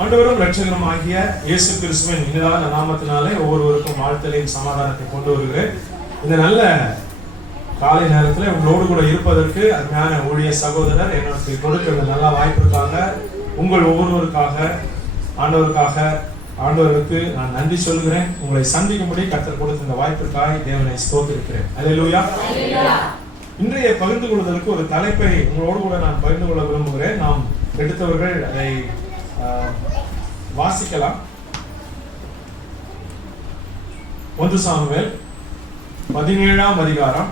ஆண்டவரும் இரட்சகரும் ஆகிய இயேசு கிறிஸ்துவின் இனிதான நாமத்தினாலே ஒவ்வொருவருக்கும் வாழ்த்தலையும் சமாதானத்தை கொண்டு வருகிறேன். இந்த நல்ல காலை நேரத்தில் உங்களோடு கூட இருப்பதற்கு அருமையான ஊழிய சகோதரர் எனக்கு கொடுக்கிற நல்ல வாய்ப்பிற்காக உங்கள் ஒவ்வொருவருக்காக ஆண்டவருக்கு நான் நன்றி சொல்கிறேன். உங்களை சந்திக்கும்படி கர்த்தர் கொடுத்த இந்த வாய்ப்பிற்காக தேவனை ஸ்தோத்திரிக்கிறேன். அல்லேலூயா. இன்றைய பகிர்ந்து கொள்வதற்கு ஒரு தலைப்பை உங்களோடு கூட நான் பகிர்ந்து கொள்ள விரும்புகிறேன். நாம் எடுத்தவர்கள் அதை வாசிக்கலாம். 1 சாமுவேல் 17ஆம் அதிகாரம்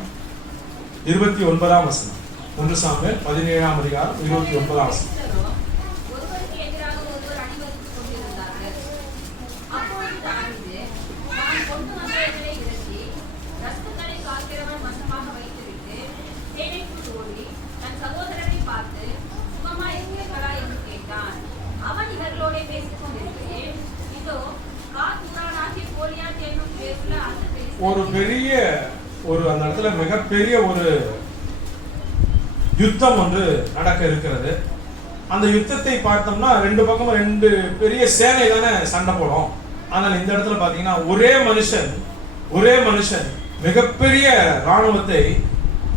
29ஆம் வசனம். 1 சாமுவேல் 17ஆம் அதிகாரம் 29ஆம் வசனம். ஒரு பெரிய அந்த இடத்துல மிகப்பெரிய ஒரு யுத்தம் ஒன்று நடக்க இருக்கிறது. அந்த யுத்தத்தை பார்த்தோம்னா ரெண்டு பக்கமும் ரெண்டு பெரிய சேனை தானே சண்டை போடும். ஆனால் இந்த இடத்துல பாத்தீங்கன்னா ஒரே மனுஷன் மிகப்பெரிய ராணுவத்தை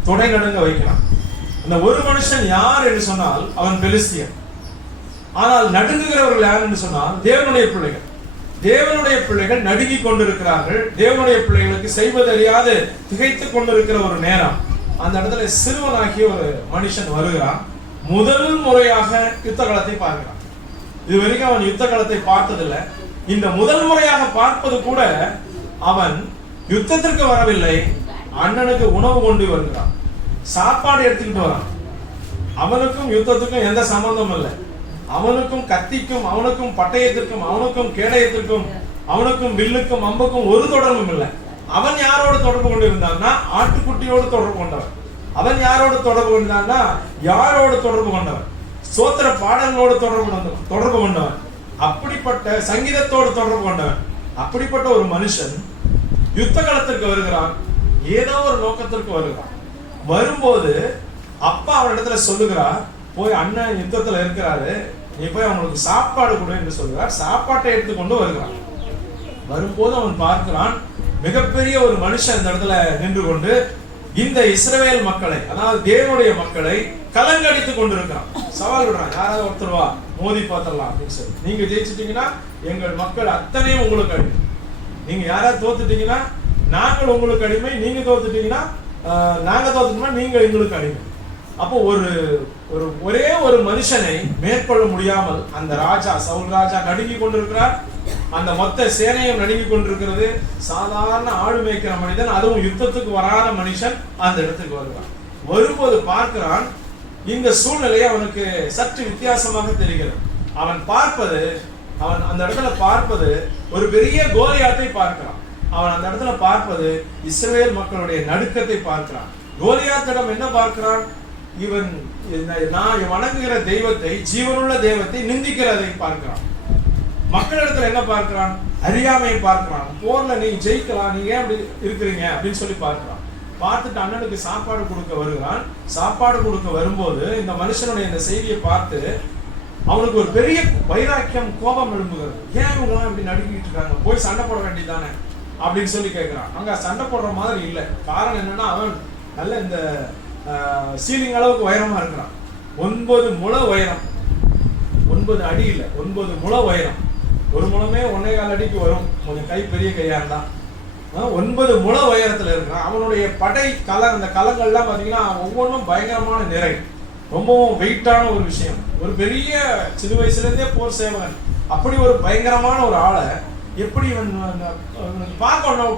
தொடை நடுங்க வைக்கிறான். அந்த ஒரு மனுஷன் யார் என்று சொன்னால் அவன் பெலிஸ்தியன். ஆனால் நடுங்குகிறவர்கள் யார் என்று சொன்னால் தேவனுடைய பிள்ளைகள் நடுங்கிக் கொண்டிருக்கிறார்கள். தேவனுடைய பிள்ளைகளுக்கு செய்வதறியாது திகைத்துக் கொண்டிருக்கிற ஒரு நேரம். அந்த இடத்துல சிறுவனாகிய ஒரு மனுஷன் வருகிறான். முதல் முறையாக யுத்த களத்தை பார்க்கிறான். இதுவரைக்கும் அவன் யுத்த களத்தை பார்த்ததில்லை. இந்த முதல் முறையாக பார்ப்பது கூட அவன் யுத்தத்திற்கு வரவில்லை, அண்ணனுக்கு உணவு கொண்டு வருகிறான், சாப்பாடு எடுத்துக்கிட்டு வரான். அவனுக்கும் யுத்தத்துக்கும் எந்த சம்பந்தமும் இல்லை. அவனுக்கும் கத்திக்கும், அவனுக்கும் பட்டயத்திற்கும், அவனுக்கும் கேடயத்திற்கும், அவனுக்கும் வில்லுக்கும் அம்புக்கும் ஒரு தொடர்பும் இல்லை. அவன் யாரோடு தொடர்பு கொண்டிருந்தான்னா ஆட்டுக்குட்டியோடு தொடர்பு கொண்டவன். அவன் யாரோடு தொடர்பு கொண்டான்னா யாரோடு தொடர்பு கொண்டவன், சோத்திர பாடங்களோடு தொடர்பு கொண்டவன், அப்படிப்பட்ட சங்கீதத்தோடு தொடர்பு கொண்டவன். அப்படிப்பட்ட ஒரு மனுஷன் யுத்த களத்திற்கு வருகிறான். ஏதோ ஒரு நோக்கத்திற்கு வருகிறான். வரும்போது அப்பா அவனிடத்துல சொல்லுகிறார், போய் அண்ணன் யுத்தத்துல இருக்கிறாரு, நீ போய் அவங்களுக்கு சாப்பாடு கொடு என்று சொல்கிறார். சாப்பாட்டை எடுத்துக்கொண்டு வருகிறான். வரும்போது அவன் பார்க்கிறான், மிகப்பெரிய ஒரு மனுஷன் இந்த இடத்துல நின்று கொண்டு இந்த இஸ்ரவேல் மக்களை, அதாவது தேவனுடைய மக்களை கலங்கடித்துக் கொண்டிருக்கிறான். சவால் விடுறான், யாராவது ஒருத்தர் வா மோதி பார்த்துடலாம் அப்படின்னு சொல்லி. நீங்க ஜெயிச்சிட்டீங்கன்னா எங்கள் மக்கள் அத்தனையும் உங்களுக்கு அடிமை, நீங்க யாராவது தோத்துட்டீங்கன்னா நாங்கள் உங்களுக்கு அடிமை, நீங்க தோத்துட்டீங்கன்னா நாங்க தோத்துட்டோம்னா நீங்க எங்களுக்கு அடிமை. அப்போ ஒரே ஒரு மனுஷனை மேற்கொள்ள முடியாமல் அந்த ராஜா, சவுல் ராஜா நடுங்கி கொண்டிருக்கிறார். அந்த மொத்த சேனையும் நடுங்கி கொண்டிருக்கிறது. சாதாரண ஆடு மேய்க்கிற மனிதன், அதுவும் யுத்தத்துக்கு வராத மனுஷன் அந்த இடத்துக்கு வருகிறான். வரும்போது பார்க்கிறான், இந்த சூழ்நிலை அவனுக்கு சற்று வித்தியாசமாக தெரிகிறது. அவன் அந்த இடத்துல பார்ப்பது ஒரு பெரிய கோலியாத்தை பார்க்கிறான். அவன் அந்த இடத்துல பார்ப்பது இஸ்ரவேல் மக்களுடைய நடுக்கத்தை பார்க்கிறான். கோலியாத்திடம் என்ன பார்க்கிறான்? இவன் நான் வணங்குகிற தெய்வத்தை, ஜீவனுள்ள தெய்வத்தை நிந்திக்கிறதை பார்க்கிறான். மக்களிடத்துல என்ன பார்க்கிறான்? அறியாமையை பார்க்கிறான். போர்ல நீங்க ஜெயிக்கலாம், நீங்க ஏன் அப்படி இருக்கிறீங்க அப்படின்னு சொல்லி பார்க்கிறான். பார்த்துட்டு அண்ணனுக்கு சாப்பாடு கொடுக்க வருகிறான். சாப்பாடு கொடுக்க வரும்போது இந்த மனுஷனுடைய இந்த செய்தியை பார்த்து அவனுக்கு ஒரு பெரிய வைராக்கியம், கோபம் எழும்புகிறது. ஏன் இவங்க இப்படி நடுங்கிட்டு இருக்காங்க, போய் சண்டை போட வேண்டியதானே அப்படின்னு சொல்லி கேட்கிறான். அங்க சண்டை போடுற மாதிரி இல்லை. காரணம் என்னன்னா, அவன் நல்ல இந்த சீலிங் அளவுக்கு உயரமா இருக்கிறான். 9 முழ உயரம், 9 அடி இல்ல, 9 முழ உயரம். ஒரு முழமே 1.25 அடிக்கு வரும், கொஞ்சம் கை பெரிய கையா இருந்தா. 9 முழ உயரத்துல இருக்கிறான். அவனுடைய படை அந்த கலங்கள்லாம் பாத்தீங்கன்னா ஒவ்வொன்றும் பயங்கரமான நிறை, ரொம்பவும் வெயிட்டான ஒரு விஷயம். ஒரு பெரிய சிறு வயசுல இருந்தே போர் சேவகன். அப்படி ஒரு பயங்கரமான ஒரு ஆளை எப்படி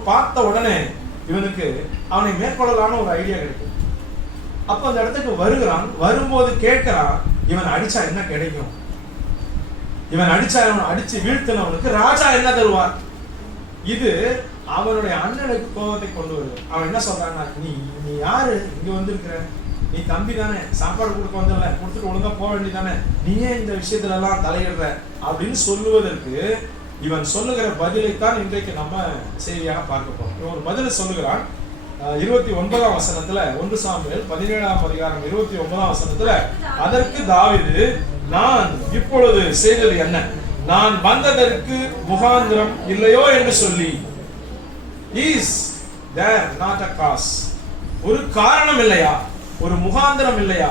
பார்த்த உடனே இவனுக்கு அவனை மேற்கொள்ளலான ஒரு ஐடியா கிடைக்கும். அப்ப அந்த இடத்துக்கு வருகிறான். வரும்போது கேட்கிறான், இவன் அடிச்சா என்ன கிடைக்கும், இவன் அடிச்சு வீழ்த்தினவனுக்கு ராஜா என்ன தருவார். இது அவனுடைய அண்ணனுக்கு கோபத்தை கொண்டு வருது. அவன் என்ன சொல்றான்னா, நீ யாரு, இங்க வந்திருக்கிற, நீ தம்பி தானே, சாப்பாடு கொடுக்க வந்தல, கொடுத்துட்டு ஒழுங்கா போக வேண்டியதானே, நீயே இந்த விஷயத்துல எல்லாம் தலையிடுற அப்படின்னு சொல்லுவதற்கு இவன் சொல்லுகிற பதிலைத்தான் இன்றைக்கு நம்ம செய்தியாக பார்க்க போறோம். இவன் ஒரு பதிலை சொல்லுகிறான். 29ஆம் வசனத்துல, 1 சாமுவேல் 17ஆம் அதிகாரம் 29ஆம் வசனத்துல, அதற்கு தாவீது, நான் இப்பொழுது செய்தது என்ன, நான் வந்ததற்கு முகாந்திரம் இல்லையோ என்று சொல்லி, is there not a cause, ஒரு காரணம் இல்லையா, ஒரு முகாந்திரம் இல்லையா?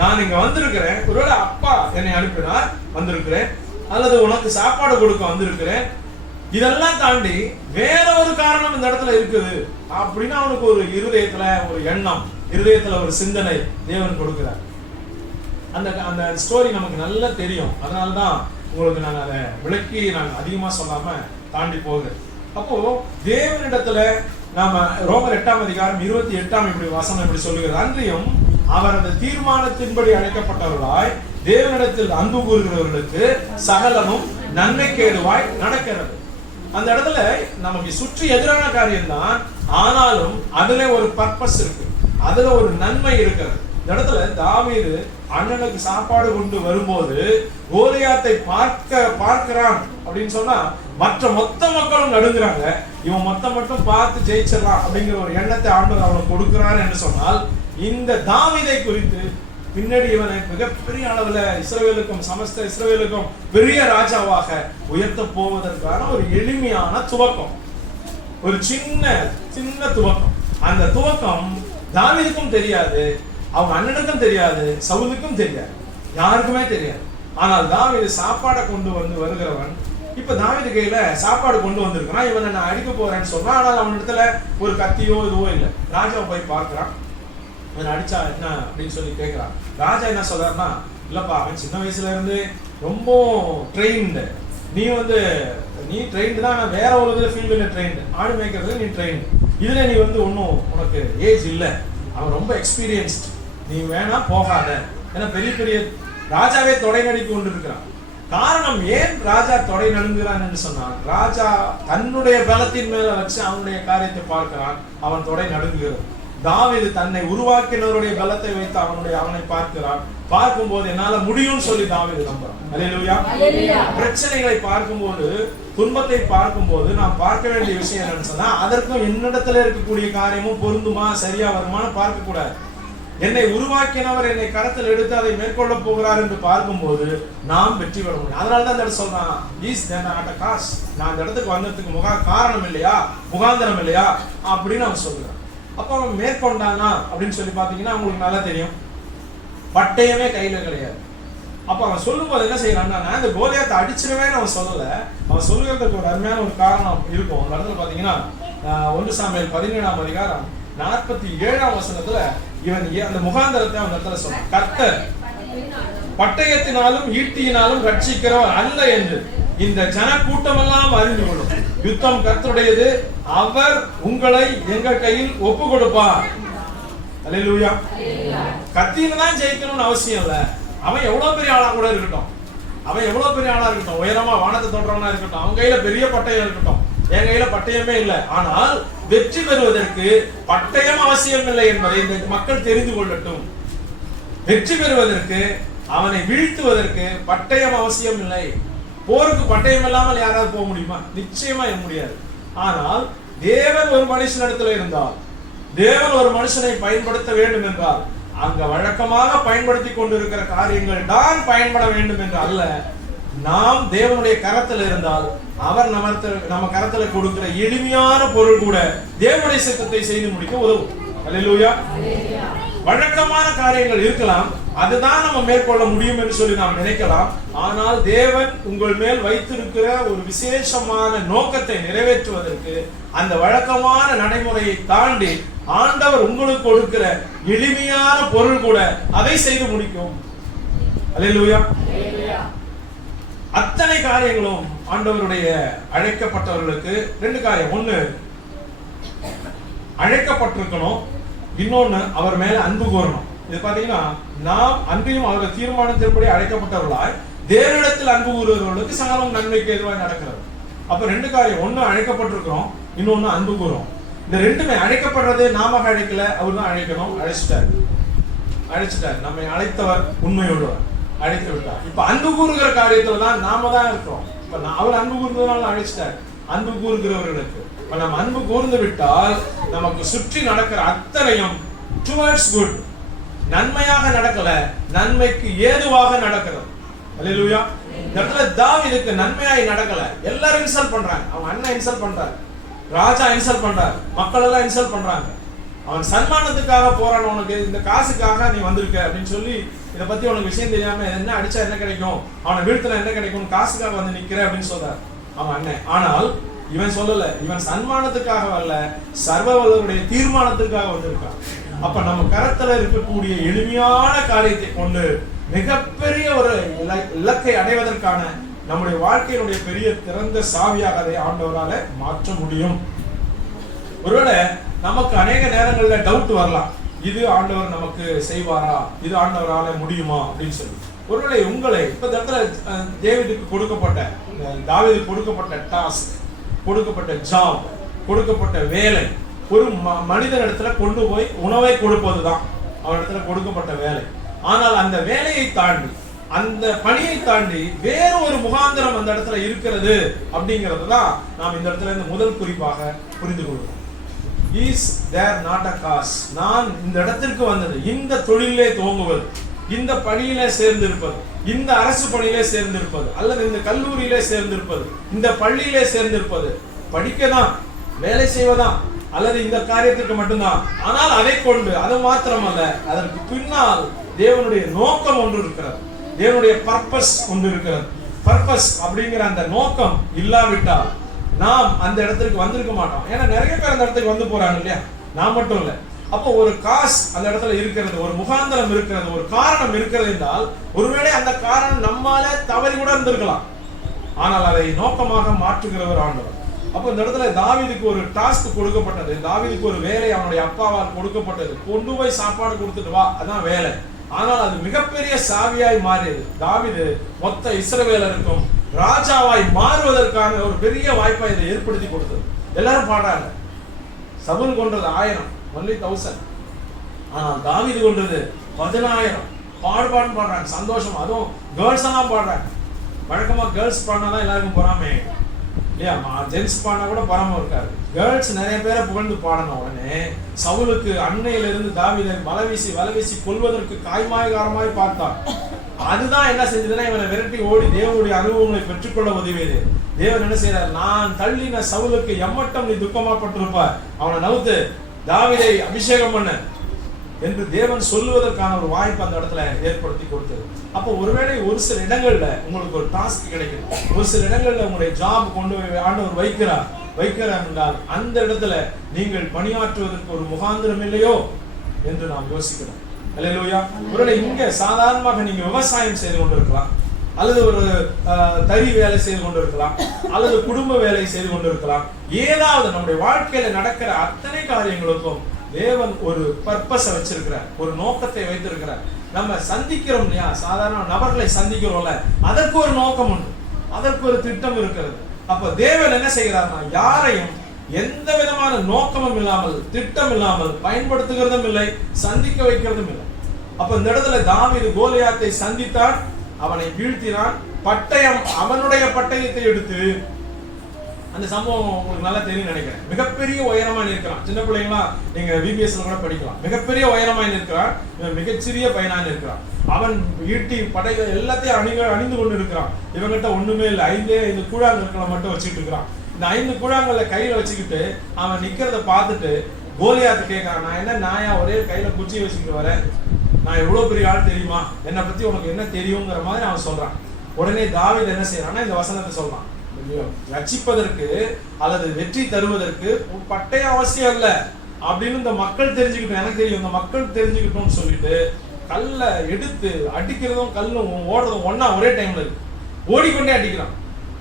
நான் இங்க வந்திருக்கிறேன், ஒருவேளை அப்பா என்னை அனுப்பினார் வந்திருக்கிறேன், அல்லது உனக்கு சாப்பாடு கொடுக்க வந்திருக்கிறேன், இதெல்லாம் தாண்டி வேற ஒரு காரணம் இந்த இடத்துல இருக்குது அப்படின்னு அவனுக்கு ஒரு இருதயத்துல ஒரு எண்ணம், இருதயத்துல ஒரு சிந்தனை தேவன் கொடுக்கிறார். அந்த அந்த ஸ்டோரி நமக்கு நல்லா தெரியும். அதனால்தான் உங்களுக்கு நான் அதை விளக்கி நான் அதிகமா சொல்லாம தாண்டி போகிறேன். அப்போ தேவனிடத்துல நாம ரோமர் 8ஆம் அதிகாரம் 28ஆம் இப்படி வசனம் இப்படி சொல்லுகிறது, அன்றியும் அவரது தீர்மானத்தின்படி அழைக்கப்பட்டவர்களாய் தேவனிடத்தில் அன்பு கூறுகிறவர்களுக்கு சகலமும் நன்மைக்கு ஏதுவாய் நடக்கிறது. அந்த இடத்துல நமக்கு சுற்றி எதிரான காரியம் தான், ஆனாலும் அதுல ஒரு பர்பஸ் இருக்கு, அதுல ஒரு நன்மை இருக்கிறது. இந்த இடத்துல தாவீது அண்ணனுக்கு சாப்பாடு கொண்டு வரும்போது கோலியாத்தை பார்க்கிறான் அப்படின்னு சொன்னா மற்ற மொத்த மக்களும் நடுங்குறாங்க. இவன் மட்டும் பார்த்து ஜெயிச்சிடலாம் அப்படிங்கிற ஒரு எண்ணத்தை ஆண்டவர் அவனுக்கு கொடுக்கிறான் என்று சொன்னால், இந்த தாவீதை குறித்து பின்னாடி இவனை மிகப்பெரிய அளவுல இஸ்ரவேலுக்கும் சமஸ்த இஸ்ரவேலுக்கும் பெரிய ராஜாவாக உயர்த்த போவதற்கான ஒரு எளிமையான துவக்கம், ஒரு சின்ன துவக்கம். அந்த துவக்கம் தாவீதுக்கும் தெரியாது, அவங்க அண்ணனுக்கும் தெரியாது, சவுலுக்கும் தெரியாது, யாருக்குமே தெரியாது. ஆனால் தாவீது சாப்பாடை கொண்டு வருகிறவன். இப்ப தாவீது கையில சாப்பாடு கொண்டு வந்திருக்கான், இவனை நான் அடிக்க போறேன்னு சொல்றான். ஆனால் அவன் இடத்துல ஒரு கத்தியோ இதுவோ இல்லை. ராஜாவை போய் பார்க்கிறான், இவன் அடிச்சா என்ன அப்படின்னு சொல்லி கேட்கிறான். ராஜா என்ன சொல்றாருன்னா, இல்லப்பா அவன் சின்ன வயசுல இருந்து ரொம்ப ட்ரெயின்டு, நீ ட்ரெயின்டு தான், நான் வேற ஒரு இதுல ஃபீல்டுல ட்ரெயின்டு, ஆடு மேய்க்கிறது நீ ட்ரெயின்டு, இதுல நீ ஒன்னும் உனக்கு ஏஜ் இல்லை, அவன் ரொம்ப எக்ஸ்பீரியன்ஸ்ட், நீ வேணா போகாத. ஏன்னா பெரிய ராஜாவே தொடை நடுக்கி கொண்டு இருக்கிறான். காரணம் ஏன் ராஜா தொடை நடுங்குகிறான் என்று சொன்னான், ராஜா தன்னுடைய பலத்தின் மேல வச்சு அவனுடைய காரியத்தை பார்க்கிறான், அவன் தொடை நடுங்குகிறான். தாவீது தன்னை உருவாக்கினவருடைய பலத்தை வைத்து அவனை பார்க்கிறான். பார்க்கும்போது என்னால முடியும்னு சொல்லி தாவீது நம்புறான். அல்லேலூயா. பிரச்சனைகளை பார்க்கும்போது, துன்பத்தை பார்க்கும்போது நாம் பார்க்க வேண்டிய விஷயம் என்னன்னு சொன்னா, அதற்கும் என்னிடத்துல இருக்கக்கூடிய காரியமும் பொருந்துமா, சரியா வருமானு பார்க்க கூடாது. என்னை உருவாக்கினவர் என்னை கரத்தில் எடுத்து அதை மேற்கொள்ள போகிறார் என்று பார்க்கும்போது நாம் வெற்றி பெற முடியும். அதனாலதான் இந்த இடத்துல சொல்றான், is there not a cause, நான் இந்த இடத்துக்கு வந்ததுக்கு காரணம் இல்லையா, முகாந்திரம் இல்லையா அப்படின்னு அவன் சொல்றான். அப்ப அவன் மேற்கொண்டானா அப்படின்னு சொல்லி பாத்தீங்கன்னா அவங்களுக்கு நல்லா தெரியும், பட்டயமே கையில கிடையாது. அப்ப அவன் சொல்லும் போது என்ன செய்யறான்னா, நான் இந்த கோலியாத்தை அடிச்சிருவேன்னு அவன் சொல்லல. அவன் சொல்லுறதுக்கு ஒரு அருமையான ஒரு காரணம் இருக்கும். அந்த இடத்துல பாத்தீங்கன்னா 1 சாமுவேல் 17ஆம் அதிகாரம் 47ஆம் வசனத்துல இவன் அந்த முகாந்தரத்தை அவன் இடத்துல சொல்றான், கர்த்தர் பட்டயத்தினாலும் ஈட்டியினாலும் ரட்சிக்கிறவர் அல்ல என்று இந்த ஜன கூட்டமெல்லாம் அறிந்து கொள்ளும். யுத்தம் கர்த்தருடையது, அவர் உங்களை எங்கள் கையில் ஒப்பு கொடுப்பார். அல்லேலூயா. கத்தியில தான் ஜெயிக்கணும்னு அவசியம் இல்ல. அவன் எவ்வளவு பெரிய ஆளா கூட இருக்கட்டும், உயரமா வானத்தை தொடுறவனா இருக்கட்டும், அவன் கையில பெரிய பட்டயம் இருக்கட்டும், என் கையில பட்டயமே இல்லை. ஆனால் வெற்றி பெறுவதற்கு பட்டயம் அவசியம் இல்லை என்பதை இந்த மக்கள் தெரிந்து கொள்ளட்டும். வெற்றி பெறுவதற்கு, அவனை வீழ்த்துவதற்கு பட்டயம் அவசியம் இல்லை. போருக்கு பட்டயம் இல்லாமல் யாராவது போக முடியுமா? நிச்சயமா முடியாது. ஆனால் தேவன் ஒரு மனுஷனிடத்துல இருந்தால், தேவன் ஒரு மனுஷனை பயன்படுத்த வேண்டும் என்றால், அங்க வழக்கமாக பயன்படுத்தி கொண்டிருக்கிற காரியங்கள் தான் பயன்பட வேண்டும் என்று அல்ல. நாம் தேவனுடைய கரத்தில் இருந்தால், அவர் நம்ம கரத்துல கொடுக்கிற எளிமையான பொருள் கூட தேவனுடைய சித்தத்தை செய்து முடிக்க உதவும். அல்லேலூயா. வழக்கமான காரியங்கள் இருக்கலாம், அதுதான் நம்ம மேற்கொள்ள முடியும் என்று சொல்லி நாம் நினைக்கலாம். ஆனால் தேவன் உங்கள் மேல் வைத்திருக்கிற ஒரு விசேஷமான நோக்கத்தை நிறைவேற்றுவதற்கு அந்த வழக்கமான நடைமுறையை தாண்டி ஆண்டவர் உங்களுக்கு கொடுக்கிற எளிமையான பொருள் கூட அதை செய்து முடிக்கும். அல்லேலூயா. அத்தனை காரியங்களும் ஆண்டவருடைய அழைக்கப்பட்டவர்களுக்கு 2 காரியம். ஒண்ணு, அழைக்கப்பட்டிருக்கணும், இன்னொன்னு அவர் மேல அன்பு கூறணும். இது பாத்தீங்கன்னா, நாம் அன்றையும் அவருடைய தீர்மானத்தின்படி அழைக்கப்பட்டவர்களாய் தேவனிடத்தில் அன்பு கூறுவர்களுக்கு சகலம் நன்மைக்கு எதுவாக நடக்கிறது. அப்ப 2 காரியம், ஒண்ணு அழைக்கப்பட்டிருக்கிறோம், இன்னொன்னு அன்பு கூறும். இந்த ரெண்டுமே, அழைக்கப்படுறது நாம அழைக்கல, அவர் தான் அழைக்கணும், அழைச்சிட்டார். நம்மை அழைத்தவர் உண்மையுள்ளவர், அழைத்து விட்டார். இப்ப அன்பு கூறுகிற காரியத்துல தான் நாம தான் இருக்கிறோம். இப்ப அவர் அன்பு கூறுறதுனால அழைச்சிட்டார். அன்பு கூறுகிறவர்களுக்கு இப்ப நம்ம அன்பு கூர்ந்து விட்டால் நமக்கு சுற்றி நடக்கிற அத்தனையும் டுவர்ட்ஸ் குட், நன்மையாக நடக்கல, நன்மைக்கு ஏதுவாக நடக்கிறது. அல்லேலூயா. இந்த இடத்துல தாவீதுக்கு நன்மையாய் நடக்கல. எல்லாரும் இன்சல்ட் பண்றாங்க. அவன் அண்ணன் இன்சல்ட் பண்றாரு, ராஜா இன்சல்ட் பண்றாரு, மக்கள் எல்லாம் இன்சல்ட் பண்றாங்க. அவன் சன்மானத்துக்காக போறான், உனக்கு இந்த காசுக்காக நீ வந்திருக்க அப்படின்னு சொல்லி இதை பத்தி உனக்கு விஷயம் தெரியாம என்ன அடிச்சா என்ன கிடைக்கும், அவனை வீழ்த்தினா என்ன கிடைக்கும், காசுக்காக வந்து நிக்கிற அப்படின்னு சொல்றாரு அவன் அண்ணன். ஆனால் இவன் சொல்லல, இவன் சன்மானத்துக்காக வரல, சர்வவல்லவருடைய தீர்மானத்துக்காக வந்திருக்கான். அப்ப நம்ம கரத்துல இருக்கக்கூடிய எளிமையான காரியத்தை கொண்டு மிகப்பெரிய ஒரு இலக்கை அடைவதற்கான நம்முடைய வாழ்க்கையினுடைய பெரிய திறந்த சாவியாக அதை ஆண்டவரால மாற்ற முடியும். ஒருவேளை நமக்கு அநேக நேரங்கள்ல டவுட் வரலாம், இது ஆண்டவர் நமக்கு செய்வாரா, இது ஆண்டவரால முடியுமா அப்படின்னு சொல்லி. ஒருவேளை உங்களை இப்ப இந்த இடத்துல தாவீதுக்கு கொடுக்கப்பட்ட டாஸ்க், கொடுக்கப்பட்ட ஜாப், கொடுக்கப்பட்ட வேலை, ஒரு மனிதன் இடத்துல கொண்டு போய் உணவை கொடுப்பதுதான் அவன் இடத்துல கொடுக்கப்பட்ட வேலை. ஆனால் அந்த வேலையை தாண்டி, அந்த பணியை தாண்டி வேறு ஒரு முகாந்திரம் அந்த இடத்துல இருக்கிறது அப்படிங்கிறது தான் நாம் இந்த இடத்துல இருந்து முதல் குறிப்பாக புரிந்து கொள்கிறோம். Is there not a cos, நான் இந்த இடத்திற்கு வந்தது, இந்த தொழிலே துவங்குவது, இந்த பணியிலே சேர்ந்திருப்பது, இந்த அரசு பணியிலே சேர்ந்திருப்பது, அல்லது இந்த கல்லூரியிலே சேர்ந்திருப்பது, இந்த பள்ளியிலே சேர்ந்திருப்பது, படிக்கதான், வேலை செய்வதான், அல்லது இந்த காரியத்திற்கு மட்டும்தான். ஆனால் அதை கொண்டு அது மாத்திரமல்ல, அதற்கு பின்னால் தேவனுடைய நோக்கம் ஒன்று இருக்கிறது, தேவனுடைய பர்பஸ் ஒன்று இருக்கிறது. பர்பஸ் அப்படிங்கிற அந்த நோக்கம் இல்லாவிட்டால் நாம் அந்த இடத்துக்கு வந்திருக்க மாட்டோம். ஏன்னா நிறைய பேர் அந்த இடத்துக்கு வந்து போறாங்க இல்லையா, நான் மட்டும் இல்லை. அப்போ ஒரு காஸ் அந்த இடத்துல இருக்கிறது, ஒரு முகாந்திரம் இருக்கிறது, ஒரு காரணம் இருக்கிறது என்றால் ஒருவேளை அந்த காரணம் நம்மால தவறி கூட இருந்திருக்கலாம், ஆனால் அதை நோக்கமாக மாற்றுகிறவர் ஆண்டவர். அப்போ இந்த இடத்துல தாவீதுக்கு ஒரு டாஸ்க் கொடுக்கப்பட்டது, தாவீதுக்கு ஒரு வேலை அவனுடைய அப்பாவால் கொடுக்கப்பட்டது, கொண்டு போய் சாப்பாடு கொடுத்துட்டு வா, அதான் வேலை. ஆனால் அது மிகப்பெரிய சாவியாய் மாறியது. தாவீது மொத்த இஸ்ரவேலருக்கும் ராஜாவாய் மாறுவதற்கான ஒரு பெரிய வாய்ப்பை இதை ஏற்படுத்தி கொடுத்தது. எல்லாரும் பாடுறாங்க, சவுல் கொன்றது 1000, only 1000, ஆனால் தாவீது கொன்றது 10000. பாடுபாடுன்னு பாடுறாங்க, சந்தோஷம். அதுவும் கேர்ள்ஸ் எல்லாம் பாடுறாங்க. வழக்கமா கேர்ள்ஸ் பாடினாதான் எல்லாருக்கும் பொறாமை இல்லையா, ஜென்ஸ் பாடினா கூட பொறாம இருக்காரு. கேர்ள்ஸ் நிறைய பேரை புகழ்ந்து பாடின உடனே சவுலுக்கு அன்னையிலிருந்து தாவீதை வலவீசி கொல்வதற்கு காய்மாய் பார்த்தான். அதுதான் என்ன செஞ்சதுன்னா இவனை விரட்டி ஓடி தேவனுடைய அனுபவங்களை பெற்றுக்கொள்ள உதவியது. தேவன் என்ன செய்யறார், நான் தள்ளின சவுலுக்கு எம்மட்டம் நீ துக்கமாப்பட்டிருப்பார், அவனை நவுத்து தாவீதை அபிஷேகம் பண்ண என்று தேவன் சொல்லுவதற்கான ஒரு வாய்ப்பு அந்த இடத்துல ஏற்படுத்தி கொடுத்தது. அப்போ ஒருவேளை ஒரு சில இடங்கள்ல உங்களுக்கு ஒரு டாஸ்க் கிடைக்கும், ஒரு சில இடங்கள்ல உங்களுடைய ஜாப் கொண்டு ஆண்டவர் வைக்கிறார் என்றால் அந்த இடத்துல நீங்கள் பணியாற்றுவதற்கு ஒரு முகாந்திரம் இல்லையோ என்று நாம் யோசிக்கிறோம். அல்லேலூயா. ஒருவேளை இங்க சாதாரணமாக நீங்க விவசாயம் செய்து கொண்டிருக்கலாம், அல்லது ஒரு தறி வேலை செய்து கொண்டிருக்கலாம், அல்லது குடும்ப வேலை செய்து கொண்டிருக்கலாம். ஏதாவது நம்முடைய வாழ்க்கையில நடக்கிற அத்தனை காரியங்களுக்கும் தேவன் ஒரு பர்பஸை வச்சிருக்கிறார், ஒரு நோக்கத்தை வைத்திருக்கிறார். நம்ம சந்திக்கிறோம் இல்லையா, சாதாரண நபர்களை சந்திக்கிறோம்ல, அதற்கு ஒரு நோக்கம் உண்டு, அதற்கு ஒரு திட்டம் இருக்கிறது. அப்ப தேவன் என்ன செய்கிறார்னா, யாரையும் எந்த விதமான நோக்கமும் இல்லாமல், திட்டம் இல்லாமல் பயன்படுத்துகிறதும் இல்லை, சந்திக்க வைக்கிறதும் இல்லை. அப்ப இந்த இடத்துல தாவீது கோலியாத்தை சந்தித்தான், அவனை வீழ்த்தினான். பட்டயம், அவனுடைய பட்டயத்தை எடுத்து, அந்த சம்பவம் உங்களுக்கு நல்லா தெரியும் நினைக்கிறேன். மிகப்பெரிய உயரமா நிற்கிறான். சின்ன பிள்ளைங்களா நீங்க விபிஎஸ்ல கூட படிக்கலாம். மிகப்பெரிய உயரமா நிற்கிறான், இவன் மிகச்சிறிய பையனா நிற்கிறான். அவன் ஈட்டி படைகள் எல்லாத்தையும் அணிந்து கொண்டு இருக்கிறான். இவங்கிட்ட ஒண்ணுமே இல்லை, 5 கூழாங்கற்களை மட்டும் வச்சுட்டு இருக்கிறான். இந்த 5 கூழாங்கல்ல கையில வச்சுக்கிட்டு அவன் நிக்கிறத பார்த்துட்டு கோலியாத்து கேட்கிறான், நான் என்ன நாயா ஒரே கையில குச்சி வச்சுக்கிட்டு வரேன், நான் எவ்வளவு பெரிய ஆள் தெரியுமா, என்னை பத்தி உனக்கு என்ன தெரியுங்கிற மாதிரி அவன் சொல்றான். உடனே தாவீது என்ன செய்யறான்னா இந்த வசனத்தை சொல்றான், ரட்சிப்பதற்கு அல்லது வெற்றி தருவதற்கு பட்டயம் அவசியம் இல்ல அப்படின்னு இந்த மக்கள் தெரிஞ்சுக்கிட்டோம், எனக்கு தெரியும் இந்த மக்கள் தெரிஞ்சுக்கிட்டோம்னு சொல்லிட்டு கல்லை எடுத்து அடிக்கிறதும் கல்லும் ஓடுறதும் ஒன்னா ஒரே டைம்ல இருக்கு, ஓடிக்கொண்டே அடிக்கிறான்.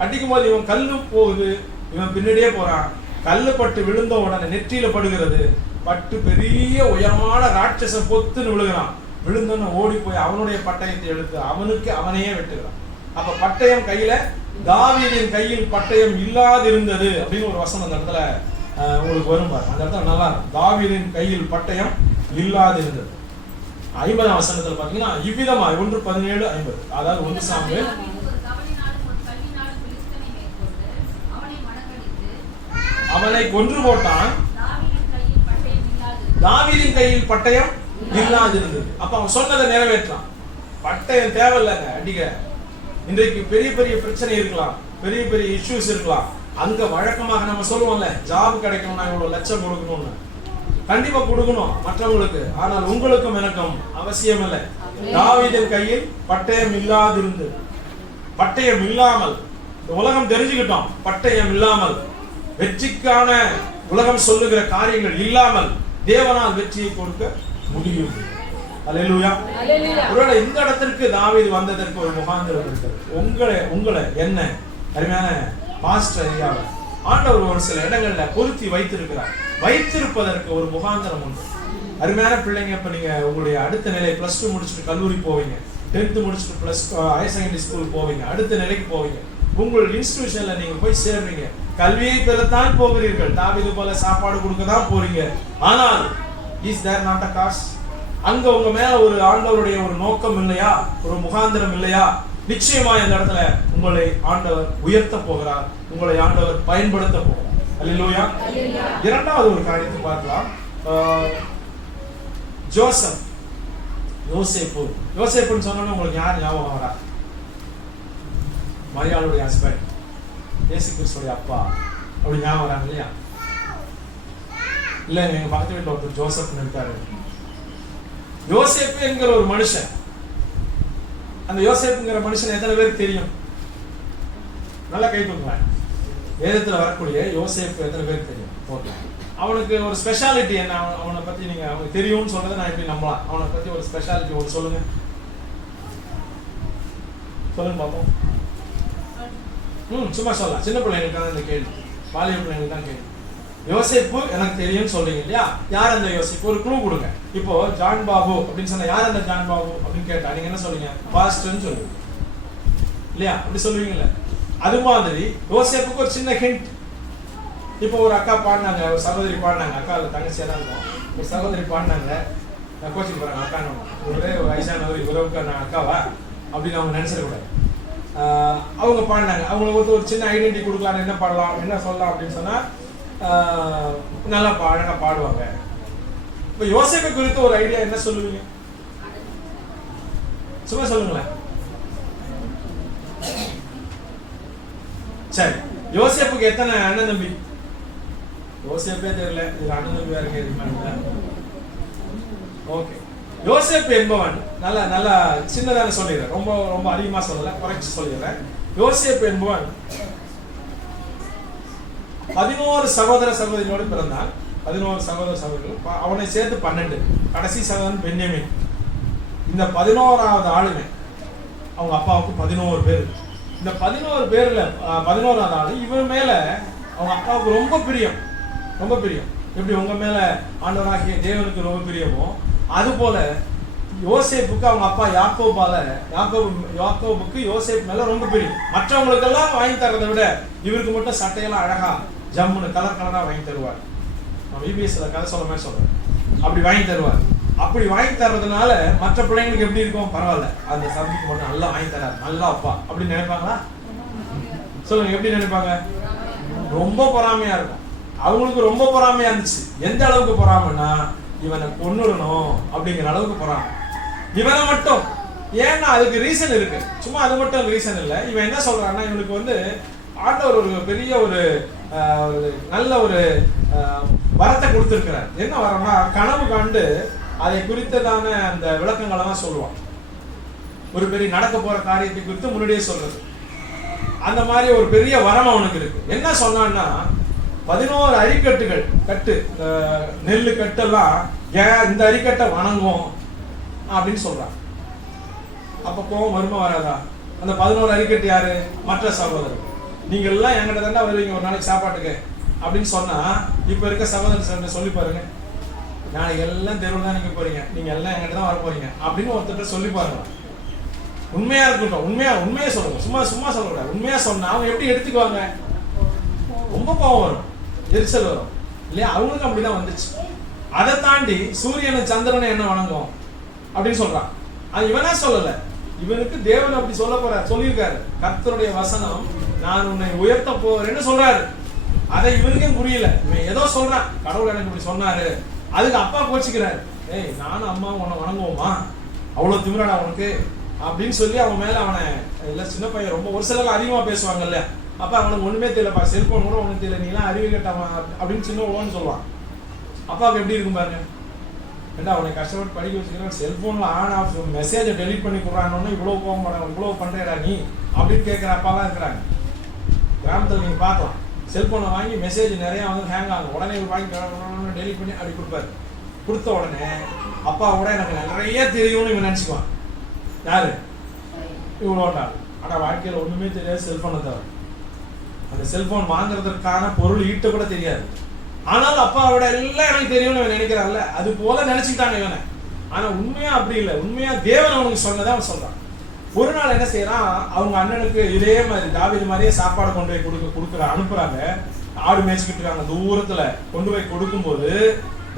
அடிக்கும் போது இவன் கல்லும் போகுது, இவன் பின்னாடியே போறான். கல்லு பட்டு விழுந்த உடனே நெற்றியில படுகிறது, பட்டு பெரிய உயரமான ராட்சசம் பொத்துன்னு விழுகிறான். விழுந்தோன்னு ஓடி போய் அவனுடைய பட்டயத்தை எடுத்து அவனையே வெட்டுகிறான். அப்ப பட்டயம் கையில, தாவீதின் கையில் பட்டயம் இல்லாதிருந்தது அப்படின்னு ஒரு வசனம் அந்த இடத்துல உங்களுக்கு வரும் பாருங்க. அந்த இடத்துல நல்லா இருக்கும், தாவீதின் கையில் பட்டயம் இல்லாதிருந்தது. 50ஆம் வசனத்துல பாத்தீங்கன்னா இவ்விதமாய் 1:17-50, அதாவது 1 சாமுவேல் அவனை கொன்று போட்டான், தாவீதின் கையில் பட்டயம் இல்லாதிருந்தது. அப்ப அவன் சொன்னதை நிறைவேற்றான். பட்டயம் தேவையில்லைங்க, அடிக்க இன்றைக்கு பெரிய பெரிய பிரச்சனை இருக்கலாம், பெரிய பெரிய இஷ்யூஸ் இருக்கலாம். அங்க வழக்கமாக நம்ம சொல்லுவோம்ல, ஜாப் கிடைக்கணும்னா இவ்வளவு லட்சம் கொடுக்கணும்னு. கண்டிப்பா கொடுக்கணும் மற்றவங்களுக்கு, ஆனால் உங்களுக்கும் எனக்கும் அவசியம் இல்லை. தாவீதின் கையில் பட்டயம் இல்லாதிருந்து, பட்டயம் இல்லாமல் உலகம் தெரிஞ்சுக்கிட்டோம், பட்டயம் இல்லாமல் வெற்றிக்கான உலகம் சொல்லுகிற காரியங்கள் இல்லாமல் தேவனால் வெற்றியை கொடுக்க முடியும். அல்லேலூயா. ஒருவேளை இந்த இடத்திற்கு தாவீது வந்ததற்கு ஒரு முகாந்திரம் இருக்கிறது. உங்களை என்ன அருமையான பாஸ்டர் ஐயாவை ஆண்டவர் ஒரு சில இடங்கள்ல பொருத்தி வைத்திருக்கிறார். வைத்திருப்பதற்கு ஒரு முகாந்திரம் உண்டு. அருமையான பிள்ளைங்க, இப்ப நீங்க உங்களுடைய அடுத்த நிலை +2 முடிச்சுட்டு கல்லூரி போவீங்க, 10th முடிச்சுட்டு ஹையர் செகண்டரி ஸ்கூல் போவீங்க, அடுத்த நிலைக்கு போவீங்க. உங்கள் இன்ஸ்டிடியூஷன்ல நீங்க போய் சேர்றீங்க, கல்வியை பெறத்தான் போகிறீர்கள், தாவீது போல சாப்பாடு கொடுக்க தான் போறீங்க. ஆனால் is there not a cos? அங்க உங்க மேல ஒரு ஆண்டவருடைய ஒரு நோக்கம் இல்லையா, ஒரு முகாந்திரம் இல்லையா? நிச்சயமா இந்த இடத்துல உங்களை ஆண்டவர் உயர்த்த போகிறார், உங்களை ஆண்டவர் பயன்படுத்த போகிறார். அல்லேலூயா. இரண்டாவது ஒரு காரியத்தை பார்க்கலாம். ஜோசப், யோசேப்பு. யோசேப்புன்னு சொன்னோம்னா உங்களுக்கு யார் ஞாபகம் வரா? மரியாளுடைய ஹஸ்பண்ட், இயேசு கிறிஸ்துவோட அப்பா, அப்படி ஞாபகம் வராங்க இல்லையா? இல்ல, எங்க பக்கத்து வீட்டுல ஒருத்தர் ஜோசப்னு இருக்காரு. யோசேப்பு என்கிற ஒரு மனுஷன், அந்த யோசேப்புங்கிற மனுஷன் எத்தனை பேருக்கு தெரியும்? நல்லா கை தூக்குங்க. வேதத்துல வரக்கூடிய யோசேப்பு எத்தனை பேருக்கு தெரியும்? ஓகே. அவனுக்கு ஒரு ஸ்பெஷாலிட்டி என்ன? அவனை பத்தி நீங்க அவனுக்கு தெரியும்னு சொல்றதை நான் எப்படி நம்பலாம்? அவனை பத்தி ஒரு ஸ்பெஷாலிட்டி ஒரு சொல்லுங்க, சொல்லுங்க பாப்போம். சும்மா சொல்லலாம். சின்ன பிள்ளைங்களுக்கு இந்த கேள்வி, பாலிய பிள்ளைங்களுக்கு தான் கேள்வி. யோசேப்பு எனக்கு தெரியும்னு சொல்றீங்க இல்லையா? யார் அந்த யோசேப்பு? ஒரு க்ளூ கொடுங்க. இப்போ ஜான் பாபு அப்படின்னு சொன்னா யார் அந்த ஜான் பாபு அப்படின்னு கேட்டா நீங்க என்ன சொல்றீங்க? பாஸ்டர்னு சொல்லுவீங்க இல்லையா? அப்படி சொல்லுவீங்கல்ல. அது மாதிரி யோசேப்புக்கு ஒரு சின்ன ஹிண்ட். இப்போ ஒரு அக்கா பாடினாங்க, ஒரு சகோதரி பாடினாங்க, அக்கா இல்லை தங்கச்சியா தான் இருக்கும், ஒரு சகோதரி பாடினாங்க, நான் கோச்சிங் போறாங்க அக்கா, ஒரே வயசானவர் உறவுக்கு நான் அக்காவா அப்படின்னு அவங்க நினைச்சிடக்கூடாது. அவங்க பாடினாங்க, அவங்களுக்கு ஒரு சின்ன ஐடென்டிட்டி கொடுக்கலாம், என்ன பாடலாம், என்ன சொல்லலாம் அப்படின்னு சொன்னா நல்லா அழகா பாடுவாங்க. இப்ப யோசேப்பு குறித்து ஒரு ஐடியா என்ன சொல்லுவீங்க? சும்மா சொல்லுங்களேன். சரி, யோசேப்புக்கு எத்தனை அண்ணன் தம்பி? யோசேப்பே தெரியல, இது அண்ணன் தம்பி வேற கேட்க. ஓகே. யோசேப்பு என்பவன் நல்ல நல்ல சின்னதான சொல்லிடுறேன், ரொம்ப ரொம்ப அதிகமா சொல்லல, குறைச்சு சொல்லிடுறேன். யோசேப்பு என்பவன் 11 சகோதர சகோதரியோடு பிறந்தான். 11 சகோதர சகோதரிகள், அவனை சேர்த்து 12. கடைசி சகோதரன் பென்யமீன். இந்த 11வது ஆளுமே அவங்க அப்பாவுக்கு 11 பேர். இந்த 11 பேர்ல 11வது ஆளு இவன் மேல அவங்க அப்பாவுக்கு ரொம்ப பிரியம், ரொம்ப பிரியம். எப்படி உங்க மேல ஆண்டவராகிய தேவனுக்கு ரொம்ப பிரியமோ அது போல யோசேப்புக்கு அவங்க அப்பா யாக்கோபுக்கு யோசேப்பு மேல ரொம்ப பிரியம். மற்றவங்களுக்கெல்லாம் வாங்கி தரதை விட இவருக்கு மட்டும் சட்டையெல்லாம் அழகா ஜம்முன்னு கலர் கலரா வாங்கி தருவார். நான் விபிஎஸ்ல கதை சொல்ல மாதிரி சொல்றேன், அப்படி வாங்கி தருவார். அப்படி வாங்கி தர்றதுனால மற்ற பிள்ளைங்களுக்கு எப்படி இருக்கும்? பரவாயில்ல, அந்த சப்ஜெக்ட் மட்டும் நல்லா வாங்கி தராரு, நல்லா அப்பா அப்படின்னு நினைப்பாங்களா? சொல்லுங்க, எப்படி நினைப்பாங்க? ரொம்ப பொறாமையா இருக்கும். அவங்களுக்கு ரொம்ப பொறாமையா இருந்துச்சு. எந்த அளவுக்கு பொறாமைன்னா இவனை கொன்னுடணும் அப்படிங்கிற அளவுக்கு பொறாமை. இவனை மட்டும், ஏன்னா அதுக்கு ரீசன் இருக்கு, சும்மா அது மட்டும் ரீசன் இல்லை. இவன் என்ன சொல்றான்னா, இவனுக்கு ஆண்டவர் ஒரு பெரிய ஒரு நல்ல ஒரு வரத்தை கொடுத்திருக்கிறார். என்ன வரம்னா, கனவு காண்டு அதை குறித்ததான அந்த விளக்கங்களை தான் சொல்லுவான். ஒரு பெரிய நடக்க போற காரியத்தை குறித்து முன்னாடியே சொல்றது, அந்த மாதிரி ஒரு பெரிய வரம் அவனுக்கு இருக்கு. என்ன சொன்னான்னா, 11 அரிக்கட்டுகள் கட்டு, நெல்லு கட்டெல்லாம் இந்த அரிக்கட்டை வணங்கும் அப்படின்னு சொல்றான். அப்ப கோவம் வருமா வராதா? அந்த 11 அரிக்கட்டு யாரு? மற்ற சகோதரர். நீங்க எல்லாம் என்கிட்ட தாண்டா வருவீங்க ஒரு நாளைக்கு சாப்பாட்டுக்கு அப்படின்னு சொன்னா, இப்ப இருக்க சகோதரர் சொல்லி பாருங்க, நாளைக்கு எல்லாம் தெருவில் தான் நீங்க போறீங்க, நீங்க எல்லாம் என்கிட்ட தான் வர போறீங்க அப்படின்னு ஒருத்தர் சொல்லி பாருங்க. உண்மையா இருக்கட்டும், உண்மையா சொல்லுங்க, சும்மா சும்மா சொல்லக்கூடாது. உண்மையா சொன்னா அவங்க எப்படி எடுத்துக்குவாங்க? ரொம்ப கோவம் வரும், எரிச்சல் வரும் இல்லையா? அவங்களுக்கு அப்படிதான் வந்துச்சு. அதை தாண்டி சூரியனை சந்திரனை என்ன வணங்கும் அப்படின்னு சொல்றான். அது இவனா சொல்லல, இவனுக்கு தேவன் அப்படி சொல்ல போறார், சொல்லியிருக்காரு. கர்த்தருடைய வசனம், நான் உன்னை உயர்த்த போறேன்னு சொல்றாரு. அதை இவனுக்கும் புரியல. இவன் ஏதோ சொல்றான், கடவுள் எனக்கு இப்படி சொன்னாரு. அதுக்கு அப்பா கோச்சிக்கிறாரு, ஏய் நானும் அம்மா உன்னை வணங்குவோமா? அவ்வளவு திமிராடா உனக்கு? அப்படின்னு சொல்லி அவன் மேல அவனை இல்ல சின்ன பையன் ரொம்ப ஒரு சிலர் அதிகமா பேசுவாங்கல்ல, அப்ப அவனுக்கு ஒண்ணுமே தெரியலப்பா, செல்போன் கூட ஒண்ணும் தெரியல, நீ எல்லாம் அறிவு கேட்டவன் அப்படின்னு சின்ன ஓன்னு சொல்லுவான். அப்பாவுக்கு எப்படி இருக்கும் பாருங்க, ஏன்னா அவனை கஷ்டப்பட்டு படிக்க வச்சுக்கிறேன், செல்போன்ல ஆன் ஆஃப் மெசேஜை டெலிட் பண்ணி கொடுறான்னு இவ்வளவு கோவம் பண்ண இவ்வளவு பண்றேடா நீ அப்படின்னு கேட்கிற அப்பாலாம் இருக்கிறாங்க. கிராமத்தில் நீங்க பார்க்கலாம், செல்போனை வாங்கி மெசேஜ் நிறைய வந்து ஹேங் ஆகும், உடனே வாங்கி டெலிட் பண்ணி அப்படி கொடுப்பாரு. கொடுத்த உடனே அப்பாவோட எனக்கு நிறைய தெரியும்னு இவன் நினைச்சுக்குவான். யாரு இவ்வளோட்டா, ஆனா வாழ்க்கையில ஒண்ணுமே தெரியாது செல்போனை தவிர. அந்த செல்போன் வாங்குறதுக்கான பொருள் ஈட்ட கூட தெரியாது. ஆனால் அப்பாவோட எல்லாம் எனக்கு தெரியும்னு அவன் நினைக்கிறான்ல, அது போல நினைச்சுக்கிட்டாங்க இவனை. ஆனா உண்மையா அப்படி இல்லை, உண்மையா தேவன் அவனுக்கு சொன்னதை அவன் சொல்றான். ஒரு நாள் என்ன செய்யறான், அவங்க அண்ணனுக்கு இதே மாதிரி தாவீது மாதிரியே சாப்பாடு கொண்டு போய் கொடுக்குற அனுப்புறாங்க. ஆடு மேய்ச்சிக்கிட்டு இருக்காங்க, தூரத்துல கொண்டு போய் கொடுக்கும்போது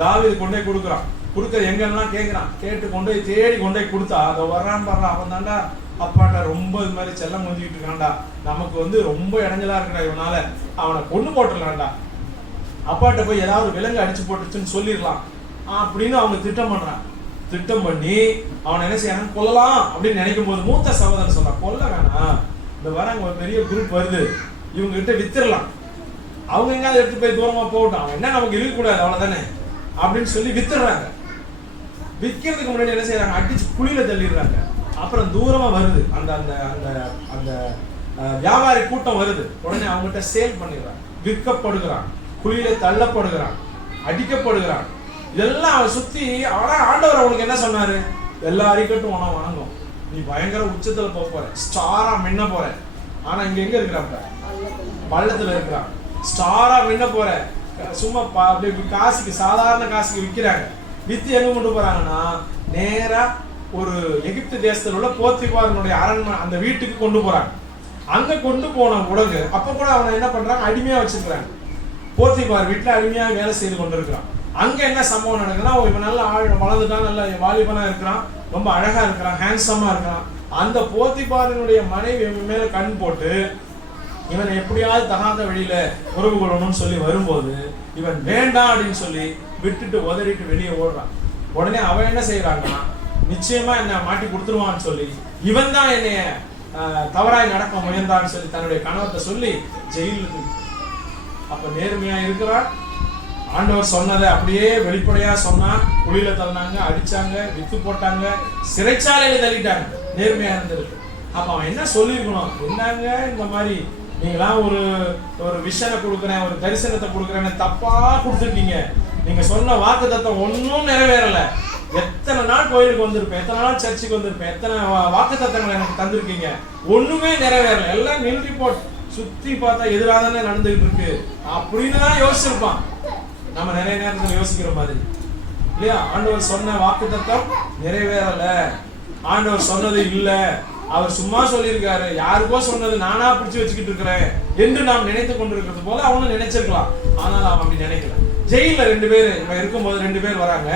தாவீது கொண்டு போய் கொடுக்குறான். கொடுக்க எங்கெல்லாம் கேட்கிறான், கேட்டு கொண்டு போய் தேடி கொண்டு போய் கொடுத்தா அதை வர்றான் பாடுறான். அவன் தாண்டா அப்பாட்ட ரொம்ப இது மாதிரி செல்லம் கொஞ்சிக்கிட்டு இருக்கான்டா, நமக்கு வந்து ரொம்ப இடைஞ்சலா இருக்கிறா இவனால, அவனை கொண்டு போட்டுடலாம்டா, அப்பாட்ட போய் ஏதாவது விலங்கு அடிச்சு போட்டுச்சுன்னு சொல்லிடலாம் அப்படின்னு அவங்க திட்டம் பண்றான். திட்டம் பண்ணி அவன் என்ன செய்யறான், கொல்லலாம் அப்படின்னு நினைக்கும் போது மூத்த சகோதரன் சொல்றான், கொல்ல வேணாம், இந்த வராங்க ஒரு பெரிய குரூப் வருது, இவங்க கிட்ட வித்துடலாம், அவங்க எங்கேயாவது எடுத்து போய் தூரமா போகட்டும், அவன் என்ன நமக்கு இருக்கக்கூடாது அவ்வளவுதானே அப்படின்னு சொல்லி வித்துடுறாங்க. விற்கிறதுக்கு முன்னாடி என்ன செய்யறாங்க, அடிச்சு குழியில தள்ளிடுறாங்க. அப்புறம் தூரமா வருது அந்த அந்த அந்த அந்த வியாபாரி கூட்டம் வருது, உடனே அவங்ககிட்ட சேல் பண்ணிடுறான், விற்கப்படுகிறான், குழியில தள்ளப்படுகிறான், அடிக்கப்படுகிறான். இதெல்லாம் அவன் சுத்தி. ஆனா ஆண்டவர் அவனுக்கு என்ன சொன்னாரு, எல்லா அறிக்கட்டும் உன வணங்கும், நீ பயங்கர உச்சத்துல போற, ஸ்டாரா மின்ன போற. ஆனா இங்க எங்க இருக்கிறான், பள்ளத்துல இருக்கிறான், ஸ்டாரா மின்ன போற. சும்மா காசுக்கு சாதாரண காசுக்கு விற்கிறாங்க. வித்து எங்க கொண்டு போறாங்கன்னா நேரா ஒரு எகிப்து தேசத்துல உள்ள போத்திபாரனுடைய அரண்மனை அந்த வீட்டுக்கு கொண்டு போறாங்க. அங்க கொண்டு போன உடகு அப்ப கூட அவனை என்ன பண்றாங்க, அடிமையா வச்சிருக்கிறாங்க. போத்திபார் வீட்டுல அடிமையா வேலை செய்து கொண்டிருக்கிறான். அங்க என்ன சம்பவம் நடக்குதுன்னா, இவன் நல்லா வளர்ந்துட்டான், நல்ல வாலிபனா இருக்கிறான், ரொம்ப அழகா இருக்கிறான், ஹேண்ட்ஸமா இருக்கிறான். அந்த போத்திபாரனுடைய மனைவி மேல கண் போட்டு இவன் எப்படியாவது தகாத வழியில உறவு கொள்ளணும்னு சொல்லி வரும்போது இவன் வேண்டாம் அப்படின்னு சொல்லி விட்டுட்டு உதறிட்டு வெளியே ஓடுறான். உடனே அவன் என்ன செய்யறான்னா, நிச்சயமா என்ன மாட்டி கொடுத்துருவான்னு சொல்லி இவன் தான் என்னைய தவறாய் நடக்க முயன்றான்னு சொல்லி தன்னுடைய கணவத்தை சொல்லி ஜெயிலுக்கு. அப்ப நேர்மையா இருக்கிறான், ஆண்டவர் சொன்னதை அப்படியே வெளிப்படையா சொன்னா. குழியில தள்ளினாங்க, அடிச்சாங்க, வித்து போட்டாங்க, சிறைச்சாலையில தள்ளிட்டாங்க, நேர்மையா இருந்திருக்கு. அப்ப அவன் என்ன சொல்லியிருக்கணும், என்னங்க இந்த மாதிரி நீங்களாம் ஒரு ஒரு விஷனை கொடுக்குறேன், ஒரு தரிசனத்தை கொடுக்குறேன்னு தப்பா கொடுத்துருக்கீங்க, நீங்க சொன்ன வாக்குத்தத்தம் ஒன்னும் நிறைவேறல. எத்தனை நாள் கோயிலுக்கு வந்திருப்பேன், எத்தனை நாள் சர்ச்சுக்கு வந்திருப்பேன், எத்தனை வாக்குத்தத்தங்களை எனக்கு தந்திருக்கீங்க, ஒண்ணுமே நிறைவேறல, எல்லாம் நில் ரிப்போர்ட், சுத்தி பார்த்தா எதிராக தானே நடந்துகிட்டு இருக்கு அப்படின்னு தான் யோசிச்சிருப்பான். நம்ம நிறைய நேரத்தில் யோசிக்கிற மாதிரி இல்லையா. ஆண்டவர் சொன்ன வாக்குத்தத்தம் நிறைவேறல, ஆண்டவர் சொன்னது இல்ல, அவர் சும்மா சொல்லியிருக்காரு, யாருக்கோ சொன்னது நானா பிடிச்சு வச்சுக்கிட்டு இருக்கிறேன் என்று நாம் நினைத்து கொண்டிருக்கிறது போல அவனும் நினைச்சிருக்கலாம். ஆனால் அவன் அப்படி நினைக்கல. ஜெயில 2 பேர் இவன் இருக்கும்போது 2 பேர் வராங்க.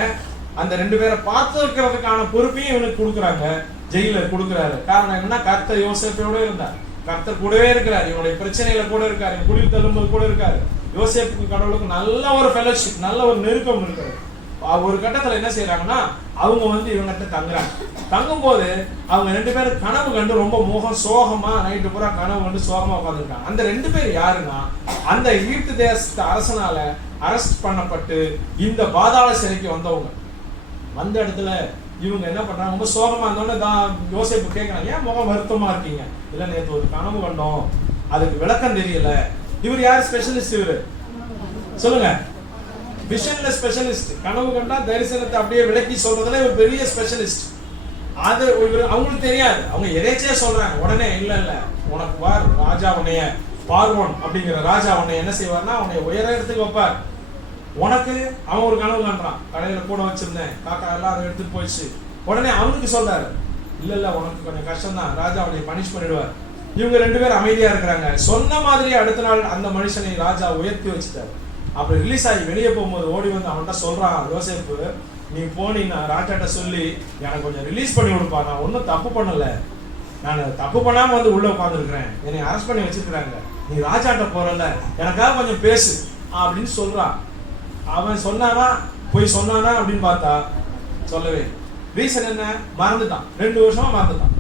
அந்த 2 பேரை பார்த்து இருக்கிறதுக்கான பொறுப்பையும் இவனுக்கு கொடுக்குறாங்க, ஜெயில கொடுக்குறாரு. காரணம் என்னன்னா, கர்த்தர் யோசேப்போட இருந்தார், கர்த்தர் கூடவே இருக்கிறார், இவனுடைய பிரச்சனையில கூட இருக்காரு, குளிர் தள்ளும்போது கூட இருக்காரு. யோசேப்புக்கு கடவுளுக்கு நல்ல ஒரு ஃபெலோஷிப், நல்ல ஒரு நெருக்கம் இருக்காரு. ஒரு கட்டத்துல என்ன செய்யறாங்கன்னா, அவங்க வந்து இவங்கிட்ட தங்குறாங்க. தங்கும் போது அவங்க 2 பேரும் கனவு கண்டு ரொம்ப முகம் சோகமா நைட்டு பூரா கனவு கண்டு சோகமா உட்காந்துருக்காங்க. அந்த 2 பேர் யாருன்னா, அந்த எகிப்து தேசத்து அரசனால அரெஸ்ட் பண்ணப்பட்டு இந்த பாதாள சிறைக்கு வந்தவங்க. வந்த இடத்துல இவங்க என்ன பண்றாங்க, ரொம்ப சோகமா இருந்தோன்னு தான் யோசேப்பு கேட்கறாங்க, ஏன் முகம் வருத்தமா இருக்கீங்க? இல்ல நேற்று ஒரு கனவு கண்டோம், அதுக்கு விளக்கம் தெரியல. இவர் யார் ஸ்பெஷலிஸ்ட்? இவரு சொல்லுங்க, விஷன்ல ஸ்பெஷலிஸ்ட். கனவு கண்டா தரிசனத்தை அப்படியே விளக்கி சொல்றதுல ஒரு பெரிய ஸ்பெஷலிஸ்ட். அது அவங்களுக்கு தெரியாது, அவங்க எதேச்சே சொல்றாங்க. உடனே இல்ல இல்ல உனக்கு வார் ராஜா உன்னைய பார்வோன் அப்படிங்கிற ராஜா உன்னை என்ன செய்வார்னா, உன்னை உயர இடத்துக்கு வைப்பார். உனக்கு அவன் ஒரு கனவு காண்றான், கடையில கூட வச்சிருந்தேன், காக்கா எல்லாம் அதை எடுத்துட்டு போயிடுச்சு. உடனே அவனுக்கு சொல்றாரு, இல்ல இல்ல உனக்கு கொஞ்சம் கஷ்டம் தான், ராஜா அவனை பனிஷ் பண்ணிடுவார். இவங்க 2 பேரும் அமைதியா இருக்கிறாங்க. சொன்ன மாதிரி அடுத்த நாள் அந்த மனுஷனை ராஜா உயர்த்தி வச்சுட்டாரு. அப்படி ரிலீஸ் ஆகி வெளியே போகும்போது ஓடி வந்து அவன்கிட்ட சொல்றான் யோசேப்பு, நீ போனீங்கன்னா ராஜாட்ட சொல்லி எனக்கு கொஞ்சம் ரிலீஸ் பண்ணி கொடுப்பா, நான் ஒன்றும் தப்பு பண்ணல, நான் தப்பு பண்ணாம வந்து உள்ள உட்காந்துருக்கிறேன், என்னை அரெஸ்ட் பண்ணி வச்சிருக்கிறாங்க, நீ ராஜாட்ட போறல, எனக்காக கொஞ்சம் பேசு அப்படின்னு சொல்றான். அவன் சொன்னானா போய் சொன்னானா அப்படின்னு பார்த்தா சொல்லவே. ரீசன் என்ன, மறந்துட்டான், 2 வருஷமா மறந்துட்டான்.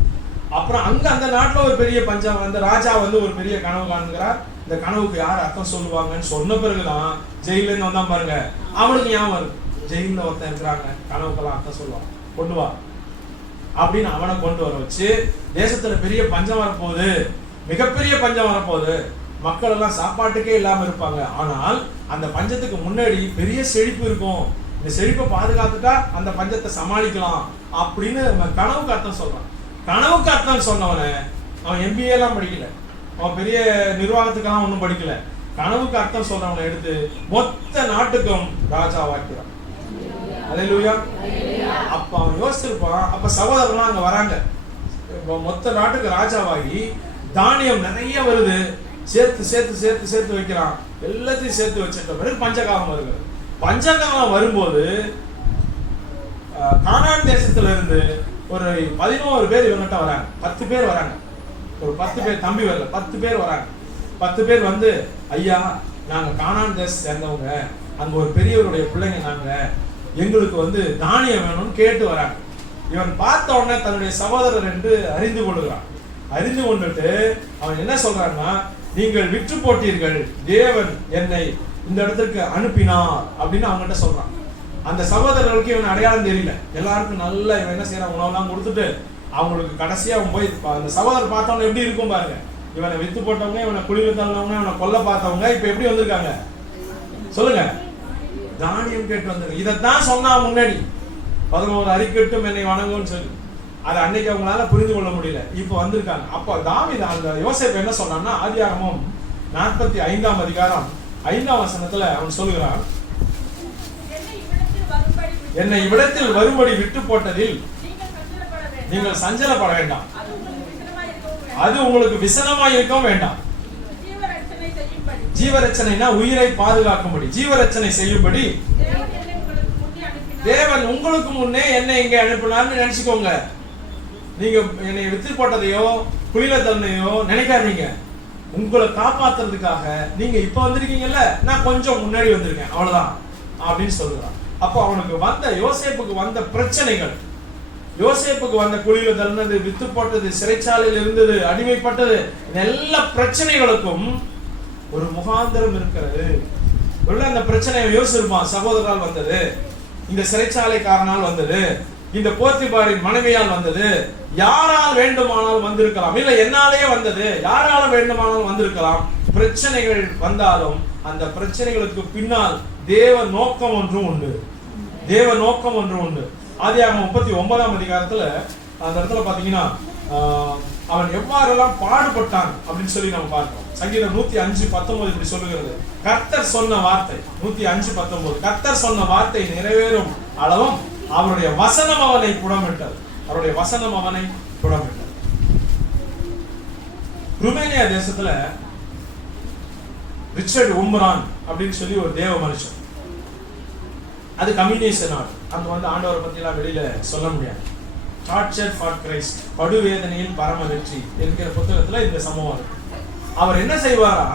அப்புறம் அந்த நாட்டுல ஒரு பெரிய பஞ்சம், அந்த ராஜா வந்து ஒரு பெரிய கனவு காண்கிறார். இந்த கனவுக்கு யார் அர்த்தம் சொல்லுவாங்கன்னு சொன்ன பிறகுதான் ஜெயில இருந்து வந்தான் பாருங்க, அவனுக்கு ஞாபகம் இருக்கு, ஜெயில ஒருத்தன் இருக்கிறாங்க, கனவுக்கெல்லாம் அர்த்தம் சொல்லுவான், கொண்டு வா அப்படின்னு அவனை கொண்டு வர வச்சு, தேசத்துல பெரிய பஞ்சம் வரப்போகுது, மிகப்பெரிய பஞ்சம் வரப்போகுது, மக்கள் எல்லாம் சாப்பாட்டுக்கே இல்லாம இருப்பாங்க, ஆனால் அந்த பஞ்சத்துக்கு முன்னாடி பெரிய செழிப்பு இருக்கும், இந்த செழிப்பை பாதுகாத்துட்டா அந்த பஞ்சத்தை சமாளிக்கலாம் அப்படின்னு கனவுக்கு அர்த்தம் சொல்றான். கனவுக்கு அர்த்தம் சொன்னவனை அவன் MBA எல்லாம் படிக்கல, அவன் பெரிய நிர்வாகத்துக்கெல்லாம் ஒன்றும் படிக்கல, கனவுக்கு அர்த்தம் சொல்றவனை எடுத்து மொத்த நாட்டுக்கும் ராஜாவாக்கிறான். அல்லேலூயா. அப்ப அவன் யோசிச்சிருப்பான், அப்ப சகோதரர்லாம் அங்க வராங்க, மொத்த நாட்டுக்கு ராஜாவாகி தானியம் நிறைய வருது, சேர்த்து சேர்த்து சேர்த்து சேர்த்து வைக்கிறான், எல்லாத்தையும் சேர்த்து வச்சிட்ட பிறகு பஞ்சகாலம் வருகிறது. பஞ்சகாலம் வரும்போது கானான் தேசத்துல இருந்து ஒரு 11 பேர் இவங்கிட்ட வராங்க, 10 பேர் வராங்க, ஒரு 10 பேர் தம்பி வரல, 10 பேர் வராங்க. 10 பேர் வந்து, ஐயா நாங்க கானான் தேசம் சேர்ந்தவங்க, அங்க ஒரு பெரியவருடைய பிள்ளைங்க, நாங்க எங்களுக்கு வந்து தானியம் வேணும்னு கேட்டு வராங்க. இவன் பார்த்த உடனே தன்னுடைய சகோதரர் என்று அறிந்து கொள்கிறான். அறிந்து கொண்டுட்டு அவன் என்ன சொல்றான்னா, நீங்கள் விற்று போட்டீர்கள், தேவன் என்னை இந்த இடத்துக்கு அனுப்பினார் அப்படின்னு அவங்ககிட்ட சொல்றான். அந்த சகோதரர்களுக்கு இவன் அடையாளம் தெரியல, எல்லாருக்கும் நல்ல இவன் என்ன செய்யறான், உணவெல்லாம் கொடுத்துட்டு அவங்களுக்கு கடைசியா அவன் போய் அந்த சகோதரர் பார்த்தவங்க எப்படி இருக்கும் பாருங்க, இவனை வித்து போட்டவங்க, இவனை குளிர்ல தள்ளவங்க, இவனை கொல்ல பார்த்தவங்க இப்ப எப்படி வந்திருக்காங்க சொல்லுங்க, தானியம் கேட்டு வந்திருக்காங்க. இதைத்தான் சொன்னா முன்னாடி 11 அறிக்கட்டும் என்னை வணங்கும்னு சொல்லி, அது அன்னைக்கு அவங்களால புரிந்து கொள்ள முடியல, இப்ப வந்திருக்காங்க. அப்ப தாவீது அந்த யோசேப்பு என்ன சொன்னான்னா, ஆதியாகமம் 45ஆம் அதிகாரம் 5ஆம் வசனத்துல அவன் சொல்லுகிறான், என்னை இவ்விடத்தில் வரும்படி விட்டு போட்டதில் நீங்கள் சஞ்சலப்பட வேண்டாம், அது உங்களுக்கு விசனமாய் இருக்கவும் வேண்டாம். ஜீவரட்சணைனா உயிரை பாதுகாக்கும்படி, ஜீவரட்சணை செய்யும்படி தேவன் உங்களுக்கு முன்னே என்னை இங்க அனுப்பினார்னு நினைச்சுக்கோங்க. நீங்க என்னை வித்து போட்டதையோ குளிர தன்னையோ நினைக்காதீங்க, உங்களை காப்பாத்துறதுக்காக நீங்க இப்ப வந்திருக்கீங்கல்ல, நான் கொஞ்சம் முன்னாடி வந்திருக்கேன் அவ்வளவுதான் அப்படின்னு சொல்லுறான். அப்போ அவனுக்கு வந்த யோசேப்புக்கு வந்த பிரச்சனைகள், யோசேப்புக்கு வந்த குழியில தள்ளினது, வித்து போட்டது, சிறைச்சாலையில் இருந்தது, அடிமைப்பட்டது, எல்லா பிரச்சனைகளுக்கும் ஒரு முகாந்திரம் இருக்கிறது. அந்த பிரச்சனையை யோசிச்சிருப்பான், சகோதரால் வந்தது, இந்த சிறைச்சாலைக்காரனால் வந்தது, இந்த போத்திபாரின் மனைவியால் வந்தது, யாரால் வேண்டுமானாலும் வந்திருக்கலாம், இல்ல என்னாலேயே வந்தது, யாரால வேண்டுமானாலும் வந்திருக்கலாம். பிரச்சனைகள் வந்தாலும் அந்த பிரச்சனைகளுக்கு பின்னால் தேவ நோக்கம் ஒன்றும் உண்டு, தேவ நோக்கம் ஒன்று உண்டு. ஆதியாகமம் 39ஆம் அதிகாரத்துல அந்த இடத்துல பாத்தீங்கன்னா அவன் எவ்வாறெல்லாம் பாடுபட்டான் அப்படின்னு சொல்லி நம்ம பார்க்கிறோம். சங்கீதம் 105:19 இப்படி சொல்லுகிறது, கர்த்தர் சொன்ன வார்த்தை, 105:19, கர்த்தர் சொன்ன வார்த்தை நிறைவேறும் அளவும் அவருடைய வசனம் அவனை புடமிட்டது, அவருடைய வசனம் அவனை புடமிட்டது. ருமேனியா தேசத்துல ரிச்சர்ட் உம்ரான் அப்படின்னு சொல்லி ஒரு தேவ மனுஷன், அது கம்யூனிஸ்ட் நாடு, அங்க வந்து ஆண்டவரை பத்தி எல்லாம் வெளியில சொல்ல முடியாது. டார்ச்சர் ஃபார் கிரைஸ்ட், படுவேதனையில் பரம வெற்றி என்கிற புத்தகத்துல இந்த சம்பவம் இருக்கு. அவர் என்ன செய்வாரா,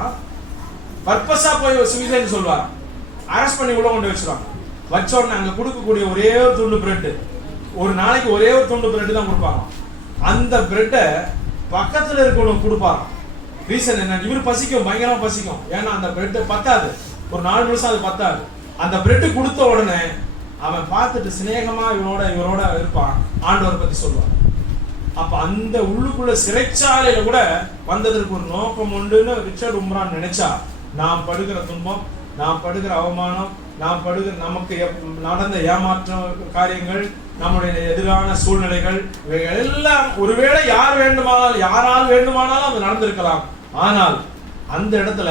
பர்பஸா போய் சுவிசேஷம் சொல்வார், அரெஸ்ட் பண்ணி உள்ள கொண்டு வச்சிருவாங்க. வச்ச உடனே அங்க கொடுக்கக்கூடிய ஒரே ஒரு துண்டு பிரெட், ஒரு நாளைக்கு ஒரே ஒரு துண்டு பிரெட் தான் கொடுப்பாங்க. அந்த பிரெட்டை பக்கத்துல இருக்கணும் கொடுப்பாராம். ரீசன் என்ன, இவர் பசிக்கும், பயங்கரமா பசிக்கும், ஏன்னா அந்த பிரெட் பத்தாது, ஒரு 4 நிமிஷம் அது பத்தாது. அந்த பிரெட் கொடுத்த உடனே அவன் பார்த்துட்டு சிநேகமா இவரோட இருப்பான், ஆண்டவரை பத்தி சொல்லுவான். அப்ப அந்த உள்ளுக்குள்ள சிறைச்சாலையில கூட வந்ததற்கு ஒரு நோக்கம் உண்டுன்னு ரிச்சர்ட் உம்ரான் நினைச்சா, நாம் படுகிற துன்பம், நாம் படுகிற அவமானம், நாம் படுகிற நமக்கு நடந்த ஏமாற்ற காரியங்கள், நம்முடைய எதிரான சூழ்நிலைகள், இவைகள் எல்லாம் ஒருவேளை யாரால் வேண்டுமானாலும் அது நடந்திருக்கலாம். ஆனால் அந்த இடத்துல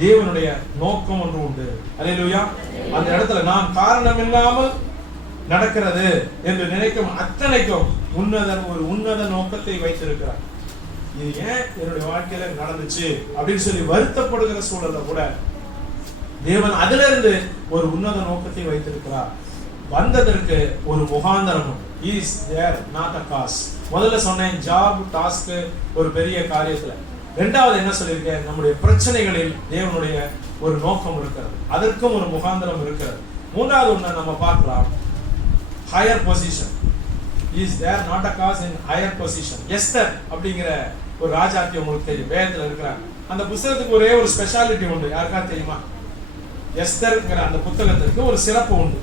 தேவனுடைய நோக்கம் ஒன்று உண்டு. அல்லேலூயா. அந்த இடத்துல நாம் காரணம் இல்லாமல் நடக்கிறது என்று நினைக்கும் அத்தனைக்கும் ஒரு உன்னத நோக்கத்தை வைத்திருக்கிறார். இது ஏன் என்னுடைய வாழ்க்கையில நடந்துச்சு அப்படின்னு சொல்லி வருத்தப்படுகிற சூழல்ல கூட தேவன் அதிலிருந்து இருந்து ஒரு உன்னத நோக்கத்தை வைத்திருக்கிறார். வந்ததற்கு ஒரு முகாந்தரம். Is there not a cause. முதல்ல சொன்னேன் ஜாப் டாஸ்க் ஒரு பெரிய காரியத்துல. இரண்டாவது என்ன சொல்லியிருக்கேன், நம்முடைய பிரச்சனைகளில் தேவனுடைய ஒரு நோக்கம் இருக்கிறது, அதற்கும் ஒரு முகாந்திரம் இருக்கிறது. மூன்றாவது ஒண்ணு நம்ம பார்க்கலாம், higher position. Is there not a cos in higher position. Esther அப்படிங்கிற ஒரு ராஜாத்தி உங்களுக்கு தெரியும், வேதத்துல இருக்கிறாங்க. அந்த புத்தகத்துக்கு ஒரே ஒரு ஸ்பெஷாலிட்டி உண்டு, யாருக்கா தெரியுமா? எஸ்தர்ங்கிற அந்த புத்தகத்திற்கு ஒரு சிறப்பு உண்டு.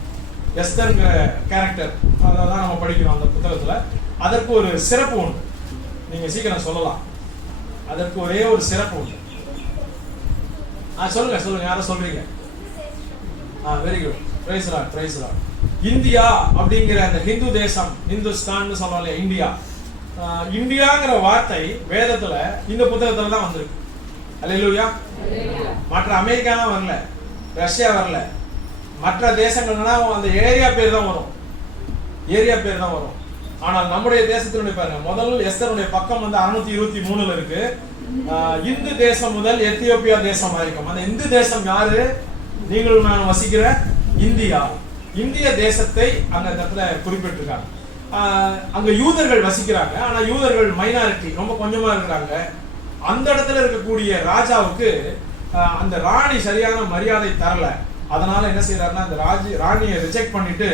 எஸ்தர்ங்கிற கேரக்டர் அதான் நம்ம படிக்கிறோம் அந்த புத்தகத்துல. அதற்கு ஒரு சிறப்பு உண்டு, நீங்க சீக்கிரம் சொல்லலாம். அதற்கு ஒரே ஒரு சிறப்பு உண்டு. சொல்லுங்க சொல்லுங்க, யாரும் சொல்றீங்க? Very good, praise lord, praise lord. India அப்படிங்கிற அந்த ஹிந்து தேசம், இந்துஸ்தான் சொல்றோம், இந்தியா. இந்தியாங்கிற வார்த்தை வேதத்துல இந்த புத்தகத்துல தான் வந்திருக்கு. அல்லேலூயா. மற்ற அமெரிக்காலாம் வரல, ரஷ்யா வரல, மற்ற தேசங்கள்லாம் அந்த ஏரியா பேர் தான் வரும், ஏரியா பேர் தான் வரும். ஆனால் நம்முடைய தேசத்தினுடைய பாருங்க, முதல் எஸ்தருடைய பக்கம் வந்து 623 இருக்கு. இந்து தேசம் முதல் எத்தியோப்பியா தேசம் வரைக்கும். அந்த இந்து தேசம் யாரு? நீங்களும் நான் வசிக்கிற இந்தியா. இந்திய தேசத்தை அந்த இடத்துல குறிப்பிட்டிருக்காங்க. அங்க யூதர்கள் வசிக்கிறாங்க, ஆனா யூதர்கள் மைனாரிட்டி, ரொம்ப கொஞ்சமா இருக்கிறாங்க. அந்த இடத்துல இருக்கக்கூடிய ராஜாவுக்கு அந்த ராணி சரியான மரியாதை தரல. அதனால என்ன செய்யறாருன்னா, அந்த ராணியை ரிஜெக்ட் பண்ணிட்டு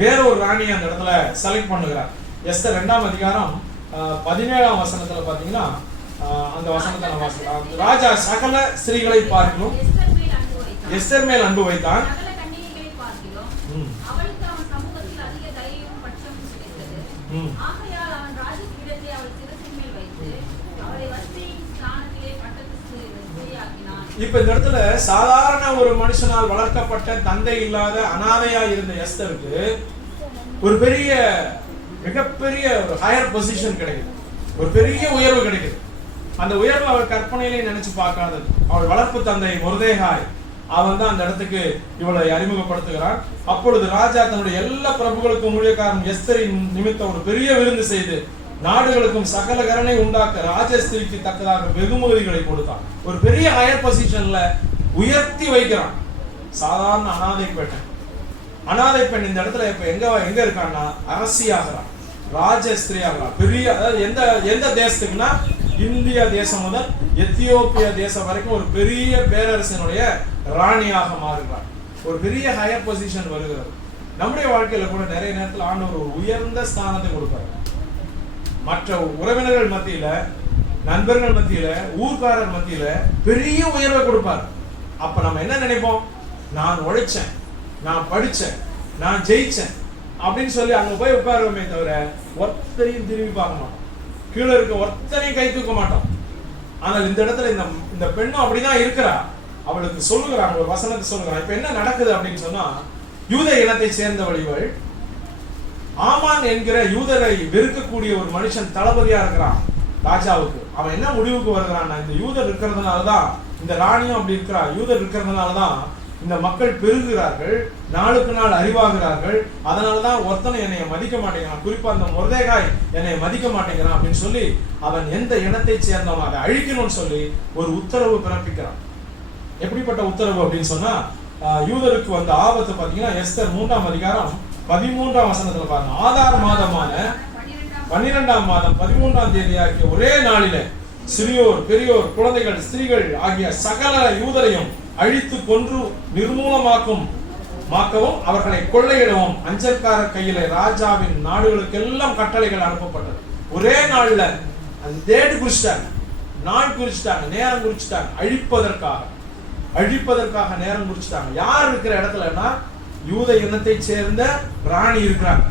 வேற ஒரு ராணியை அந்த இடத்துல செலக்ட் பண்ணுகிறார். எஸ்தர் 2ஆம் அதிகாரம் 17ஆம் வசனத்துல பாத்தீங்கன்னா, அந்த வசனத்தை நம்ம வாசிக்கலாம். ராஜா சகல ஸ்திரீகளை பார்க்கணும், எஸ்தர் மேல் அன்பு வைத்தான். இப்ப இந்த இடத்துல சாதாரண ஒரு மனுஷனால் வளர்க்கப்பட்ட தந்தை இல்லாத அனாதையா இருந்த எஸ்தருக்கு ஒரு பெரிய மிகப்பெரிய ஒரு ஹையர் பொசிஷன் கிடைக்குது, ஒரு பெரிய உயர்வு கிடைக்குது. அந்த உயர்வு அவர் கற்பனையிலே நினைச்சு பார்க்காதது. அவள் வளர்ப்பு தந்தை மொர்தெகாய் அவன் தான் அந்த இடத்துக்கு இவளை அறிமுகப்படுத்துகிறான். அப்பொழுது ராஜா தன்னுடைய எல்லா பிரபுகளுக்கும் ஊழியக்காரன் எஸ்தரின் நிமித்தம் ஒரு பெரிய விருந்து செய்து நாடுகளுக்கும் சகல கரணை உண்டாக்க ராஜஸ்திரிக்கு தக்கதாக வெகுமதிகளை கொடுத்தான். ஒரு பெரிய ஹையர் பொசிஷன்ல உயர்த்தி வைக்கிறான். சாதாரண அனாதை பெண், அனாதை பெண் இந்த இடத்துல இப்ப எங்க இருக்கான்னா, அரசியாகிறான், ராஜஸ்திரி ஆகிறான். பெரிய, அதாவது எந்த தேசத்துக்குன்னா, இந்திய தேசம் முதல் எத்தியோப்பியா தேசம் வரைக்கும் ஒரு பெரிய பேரரசனுடைய ராணியாக மாறுகிறார். ஒரு பெரிய ஹையர் பொசிஷன் வருகிறது. நம்முடைய வாழ்க்கையில கூட நிறைய நேரத்தில் ஆண்டவர் ஒரு உயர்ந்த ஸ்தானத்தை கொடுப்பார். மற்ற உறவினர்கள் மத்தியில, நண்பர்கள் மத்தியில, ஊர்க்காரர் மத்தியில பெரிய உயர்வை கொடுப்பார். அப்ப நம்ம என்ன நினைப்போம்? நான் உழைச்சேன், நான் படிச்சேன், நான் ஜெயிச்சேன் அப்படின்னு சொல்லி அங்க போய் உட்காருவோமே தவிர ஒருத்தரையும் திரும்பி பார்க்க மாட்டோம், கீழே இருக்க ஒருத்தரையும் கை தூக்க மாட்டோம். ஆனால் இந்த இடத்துல இந்த பெண்ணும் அப்படிதான் இருக்கிறா. அவளுக்கு சொல்லுகிறாங்க, ஒரு வசனத்தை சொல்லுகிறான். இப்ப என்ன நடக்குது அப்படின்னு சொன்னா, யூத இனத்தை சேர்ந்தவள் இவள். ஆமான் என்கிற யூதரை வெறுக்கக்கூடிய ஒரு மனுஷன் தளபதியா இருக்கிறான் ராஜாவுக்கு. அவன் என்ன முடிவுக்கு வருகிறான்னா, இந்த யூதர் இருக்கிறதுனாலதான், இந்த ராணியும் அப்படி இருக்கிறா, யூதர் இருக்கிறதுனாலதான் இந்த மக்கள் பெருகுகிறார்கள், நாளுக்கு நாள் அறிவாகிறார்கள். அதனாலதான் ஒருத்தனை என்னை மதிக்க மாட்டேங்கிறான், குறிப்பா அந்த மொர்தெகாய் என்னை மதிக்க மாட்டேங்கிறான் அப்படின்னு சொல்லி அவன் எந்த இனத்தை சேர்ந்தவன் அதை அழிக்கணும்னு சொல்லி ஒரு உத்தரவு பிறப்பிக்கிறான். எப்படிப்பட்ட உத்தரவு அப்படின்னு சொன்னா, யூதருக்கு வந்த ஆபத்து பாத்தீங்கன்னா, எஸ்தர் 3ஆம் அதிகாரம் 13ஆம் வசனத்துல பாருங்க. ஆதார் மாதமான 12ஆம் மாதம் 13ஆம் தேதி ஆகிய ஒரே நாளிலே சிறியோர் பெரியோர் குழந்தைகள் ஸ்திரீகள் ஆகிய சகல யூதரையும் அழித்து கொன்று நிர்மூலமாக்கவும் அவர்களை கொள்ளையிடவும் அஞ்சற்காரர் கையில ராஜாவின் நாடுகளுக்கெல்லாம் கட்டளைகள் அனுப்பப்பட்டது. ஒரே நாள்ல அந்த டேட் குறிச்சிட்டாங்க, நாள் குறிச்சிட்டாங்க, நேரம் குறிச்சிட்டாங்க. அழிப்பதற்காக நேரம் குறிச்சிட்டாங்க. யார் இருக்கிற இடத்துலன்னா, யூத இனத்தை சேர்ந்த ராணி இருக்கிறாங்க.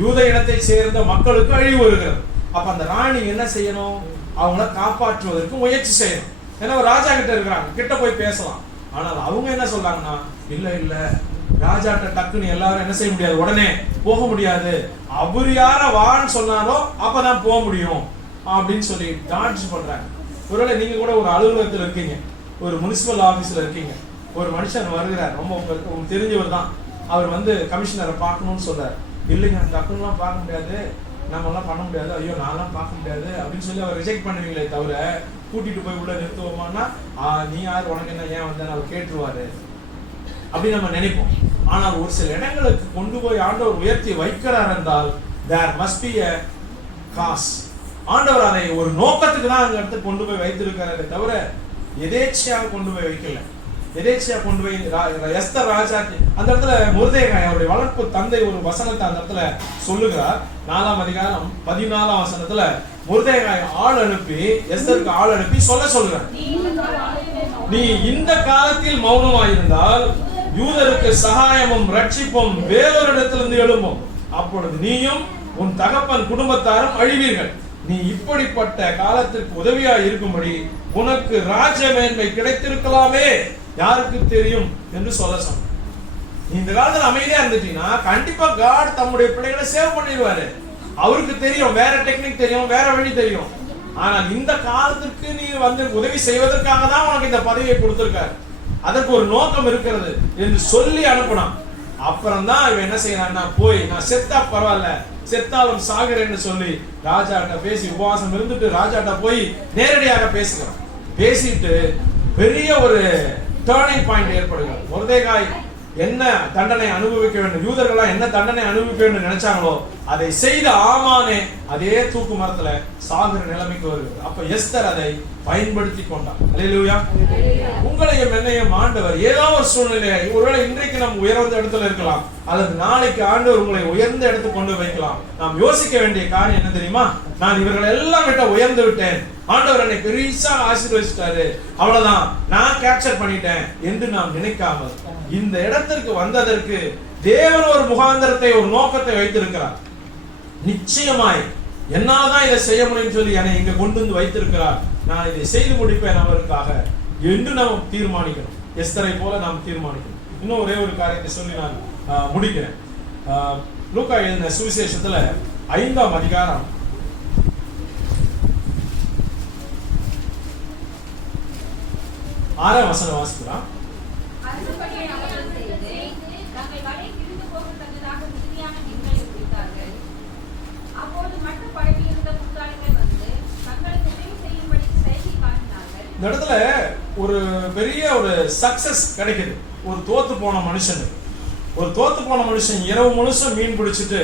யூத இனத்தை சேர்ந்த மக்களுக்கு அழிவு வருகிறது. அப்ப அந்த ராணி என்ன செய்யணும்? அவங்கள காப்பாற்றுவதற்கு முயற்சி செய்யணும். ஏன்னா ராஜா கிட்ட இருக்கிறாங்க, கிட்ட போய் பேசலாம். ஆனால் அவங்க என்ன சொல்றாங்கன்னா, இல்ல ராஜாட்ட டக்குன்னு எல்லாரும் என்ன செய்ய முடியாது, உடனே போக முடியாது. அவர் யார வான்னு சொன்னாரோ அப்பதான் போக முடியும் அப்படின்னு சொல்லி டான்ஸ் பண்றாங்க. ஒருவேளை நீங்க கூட ஒரு அலுவலகத்தில் இருக்கீங்க, ஒரு முனிசிபல் ஆபீஸ்ல இருக்கீங்க. ஒரு மனுஷன் வருகிறார், ரொம்ப உங்களுக்கு தெரிஞ்சவர் தான். அவர் வந்து கமிஷனரை பார்க்கணும்னு சொல்றாரு. இல்லைங்க, டக்குன்னுலாம் பார்க்க முடியாது, நம்ம எல்லாம் பண்ண முடியாது, ஐயோ நான்லாம் பார்க்க முடியாது அப்படின்னு சொல்லி அவர் ரிஜெக்ட் பண்ணுவீங்களே தவிர, கூட்டிட்டு போய் உள்ள நிறுத்துவோமான்னா, நீ யார், உனக்கு என்ன, ஏன் வந்து அவர் கேட்டுருவாரு அப்படின்னு நம்ம நினைப்போம். ஆனால் ஒரு சில இடங்களுக்கு கொண்டு போய் ஆண்டவர் உயர்த்தி வைக்கிறார் என்றால் there must be a cause. ஆண்டவர் அதை ஒரு நோக்கத்துக்கு தான் அந்த இடத்துக்கு கொண்டு போய் வைத்திருக்கிறாரே தவிர எதேச்சையாக கொண்டு போய் வைக்கல. எதேச்சியா கொண்டு போய் எஸ்தர் ராஜாக்கு அந்த இடத்துல மொர்தெகாய் அவருடைய வளர்ப்பு தந்தை ஒரு வசனத்தை அந்த இடத்துல சொல்லுகிறார். 4ஆம் அதிகாரம் 14ஆம் வசனத்துல மொர்தெகாய் ஆள் அனுப்பி எஸ்தருக்கு ஆள் அனுப்பி சொல்லுகிறார், நீ இந்த காலத்தில் மௌனமாயிருந்தால் யூதருக்கு சகாயமும் ரட்சிப்பும் வேறொரு இடத்திலிருந்து எழும்பும், அப்பொழுது நீயும் உன் தகப்பன் குடும்பத்தாரும் அழிவீர்கள். நீ இப்படிப்பட்ட காலத்திற்கு உதவியா இருக்கும்படி உனக்கு ராஜ மேன்மை கிடைத்திருக்கலாமே, யாருக்கு தெரியும் என்று சொல்ல சொன்ன. இந்த காலத்துல அமைதியா இருந்துட்டீங்கன்னா கண்டிப்பா காட் தம்முடைய பிள்ளைகளை சேவ் பண்ணிடுவாரு. அவருக்கு தெரியும், வேற டெக்னிக் தெரியும், வேற வழி தெரியும். ஆனால் இந்த காலத்துக்கு நீ உதவி செய்வதற்காக தான் உனக்கு இந்த பதவியை கொடுத்திருக்காரு, அதற்கு ஒரு நோக்கம் இருக்கிறது என்று சொல்லி அனுப்பினான். அப்புறம் தான் இவன் என்ன செய்யறான்னா, போய் நான் செத்தா பரவாயில்ல, செத்தாலும் சாகிறேன்னு சொல்லி ராஜாட்ட பேசி உபவாசம் இருந்துட்டு ராஜாட்ட போய் நேரடியாக பேசுகிறான். பேசிட்டு பெரிய ஒரு டர்னிங் பாயிண்ட் ஏற்படுகிறது. மொர்தெகாய் என்ன தண்டனை அனுபவிக்க வேண்டும், யூதர்களா என்ன தண்டனை அனுபவிக்க வேண்டும் நினைச்சாங்களோ அதை செய்த ஆமானே அதே தூக்கு மரத்துல சாகுற நிலைமைக்கு வருகிறது. அப்ப எஸ்தர் அதை பயன்படுத்தி கொண்டார். அல்லேலூயா. உங்களையும் என்னையும் ஆண்டவர் ஏதோ ஒரு சூழ்நிலையை, ஒருவேளை இன்றைக்கு நம்ம உயர்ந்த இடத்துல இருக்கலாம், அல்லது நாளைக்கு ஆண்டவர் உங்களை உயர்ந்த இடத்துக்கு கொண்டு வைக்கலாம். நாம் யோசிக்க வேண்டிய காரியம் என்ன தெரியுமா? நான் இவர்கள் எல்லாம் விட்ட உயர்ந்து விட்டேன், ஆண்டவர் என்னை பெருசா ஆசீர்வதிச்சிட்டாரு, அவ்வளவுதான் நான் கேப்சர் பண்ணிட்டேன் என்று நாம் நினைக்காமல் இந்த இடத்திற்கு வந்ததற்கு தேவன் ஒரு முகாந்தரத்தை, ஒரு நோக்கத்தை வைத்திருக்கிறார். நிச்சயமாய் என்னால்தான் இதை செய்ய முடியும் சொல்லி என்னை இங்க கொண்டு வந்து வைத்திருக்கிறார், நான் இதை செய்து முடிப்பேன் அவருக்காக என்று நாம் தீர்மானிக்கணும். எஸ்தரை போல நாம் தீர்மானிக்கணும். இன்னும் ஒரே ஒரு காரியத்தை சொல்லி நான் முடிக்கிறேன். லூக்கா எழுதின சுவிசேஷத்துல 5ஆம் அதிகாரம் 6ஆம் வசனம் வாசிக்கலாம். இந்த இடத்துல ஒரு பெரிய ஒரு சக்சஸ் கிடைக்குது. ஒரு தோத்து போன மனுஷன் இரவு முழுசும் மீன் பிடிச்சிட்டு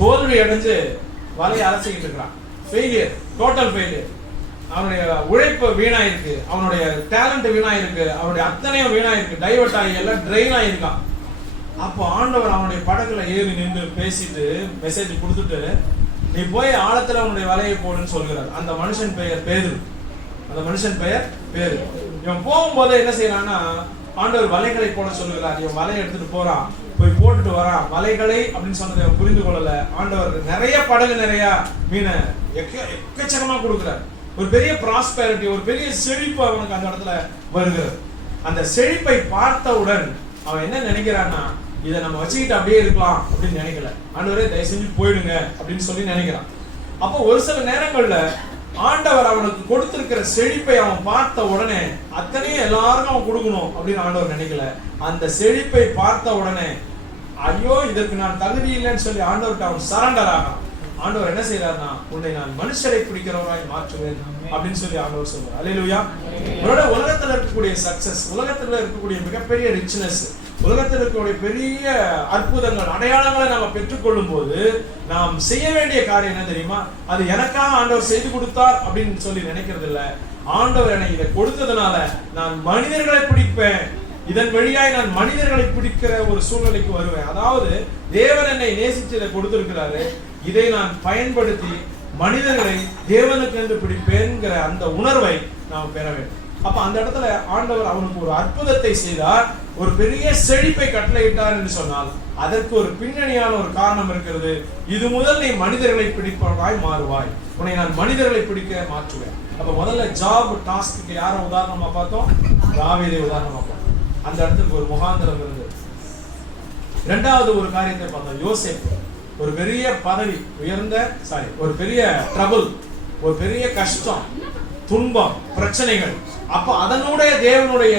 தோல்வி அடைஞ்சு வலையை அலசிக்கிட்டு இருக்கிறான். Failure, total failure. அவனுடைய உழைப்பு வீணாயிருக்கு, அவனுடைய டேலண்ட் வீணாயிருக்கு, அவனுடைய அத்தனையும் வீணாயிருக்கு, டைவர்ட் ஆகி எல்லாம் ட்ரெயின் ஆகியிருக்கான். அப்போ ஆண்டவர் அவனுடைய படகுல ஏறி நின்று பேசிட்டு மெசேஜ் கொடுத்துட்டு, நீ போய் ஆழத்துல அவனுடைய வலையை போடுன்னு சொல்கிறார். அந்த மனுஷன் பெயர் பேதுரு. இவன் போகும்போது என்ன செய்யறான்னா, ஆண்டவர் வலைகளை போட சொல்லுகிறார். இவன் வலையை எடுத்துட்டு போறான், போய் போட்டுட்டு வரான். வலைகளை அப்படின்னு சொன்னதை அவன் புரிந்து கொள்ளல. ஆண்டவர் நிறைய படகு, நிறைய மீனை எக்கச்சக்கமா கொடுக்கிறார். ஒரு பெரிய ப்ராஸ்பெரிட்டி, ஒரு பெரிய செழிப்பு அவனுக்கு அந்த இடத்துல வருகிறது. அந்த செழிப்பை பார்த்தவுடன் அவன் என்ன நினைக்கிறான்னா, இதை நம்ம வச்சுக்கிட்டு அப்படியே இருக்கலாம் அப்படின்னு நினைக்கல. ஆண்டவரே தயவு செஞ்சு போயிடுங்க அப்படின்னு சொல்லி நினைக்கிறான். அப்போ ஒரு சில நேரங்கள்ல ஆண்டவர் அவனுக்கு கொடுத்திருக்கிற செழிப்பை அவன் பார்த்த உடனே அத்தனையும் எல்லாருக்கும் அவன் கொடுக்கணும் அப்படின்னு ஆண்டவர் நினைக்கல. அந்த செழிப்பை பார்த்த உடனே ஐயோ இதற்கு நான் தகுதி இல்லைன்னு சொல்லி ஆண்டவர்கிட்ட அவன் சரண்டர் ஆகான். ஆண்டவர் என்ன செய்யறாருன்னா, உன்னை நான் மனுஷரை பிடிக்கிறவராய் மாற்றுவேன் அப்படின்னு சொல்லி ஆண்டவர் சொல்றார். அல்லேலூயா. உலகத்துல இருக்கக்கூடிய சக்சஸ், உலகத்துல இருக்கக்கூடிய மிகப்பெரிய ரிச்னஸ், உலகத்தில் இருக்கக்கூடிய பெரிய அற்புதங்கள், அடையாளங்களை நாம பெற்றுக்கொள்ளும் போது நாம் செய்ய வேண்டிய காரியம் என்ன தெரியுமா? அது எனக்காக ஆண்டவர் செய்து கொடுத்தார் அப்படின்னு சொல்லி நினைக்கிறது இல்ல. ஆண்டவர் என்னை இதை கொடுத்ததுனால நான் மனிதர்களை பிடிப்பேன், இதன் வழியாய் நான் மனிதர்களை பிடிக்கிற ஒரு சூழ்நிலைக்கு வருவேன். அதாவது தேவன் என்னை நேசித்து இதை கொடுத்திருக்கிறாரு, இதை நான் பயன்படுத்தி மனிதர்களை தேவனுக்கு என்று பிடிப்பேன்கிற அந்த உணர்வை நாம் பெற வேண்டும். அப்ப அந்த இடத்துல ஆண்டவர் அவனுக்கு ஒரு அற்புதத்தை செய்தார், ஒரு பெரிய செழிப்பை கட்டளையிட்டார் என்று சொன்னால் அதற்கு ஒரு பின்னணியான ஒரு காரணம் இருக்கிறது. இது முதல் நீ மனிதர்களை பிடிப்பவனாய் மாறுவாய், உன்னை நான் மனிதர்களை பிடிக்க மாற்றுவேன். அப்ப முதல்ல ஜாப் டாஸ்க்கு யார உதாரணமா பார்த்தோம்? தாவீதை உதாரணமா பார்த்தோம். அந்த இடத்துக்கு ஒரு முகாந்திரம் இருந்தது. இரண்டாவது ஒரு காரியத்தை பார்த்தோம், யோசேப்பு. ஒரு பெரிய பதவி, ஒரு பெரிய ட்ரபிள், ஒரு பெரிய கஷ்டம், துன்பம், பிரச்சனைகள். அப்ப அதனுடைய தேவனுடைய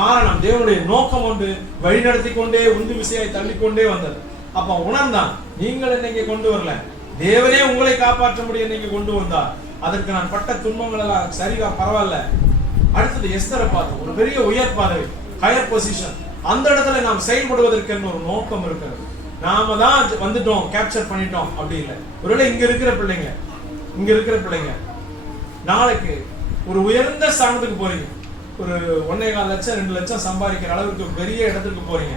காரணம், தேவனுடைய நோக்கம் ஒன்று வழிநடத்தி கொண்டே உந்து விசையாய் தள்ளிக்கொண்டே வந்தது. அப்ப உணர்ந்தான், நீங்கள் என்னைக்கு கொண்டு வரல, தேவனே உங்களை காப்பாற்ற முடியும் நீங்க கொண்டு வந்தார். அதற்கு நான் பட்ட துன்பங்கள் எல்லாம் சரிதான், பரவாயில்ல. அடுத்தது எஸ்தரை பார்த்தோம், ஒரு பெரிய உயர் பதவி, ஹையர் பொசிஷன். அந்த இடத்துல நாம் செயல்படுவதற்கு ஒரு நோக்கம் இருக்கிறது. நாம தான் வந்துட்டோம், கேப்சர் பண்ணிட்டோம் அப்படி இல்லை. ஒருவேளை இங்க இருக்கிற பிள்ளைங்க நாளைக்கு ஒரு உயர்ந்த ஸ்தானத்துக்கு போறீங்க, ஒரு 1.25 லட்சம் 2 லட்சம் சம்பாதிக்கிற அளவுக்கு பெரிய இடத்துக்கு போறீங்க.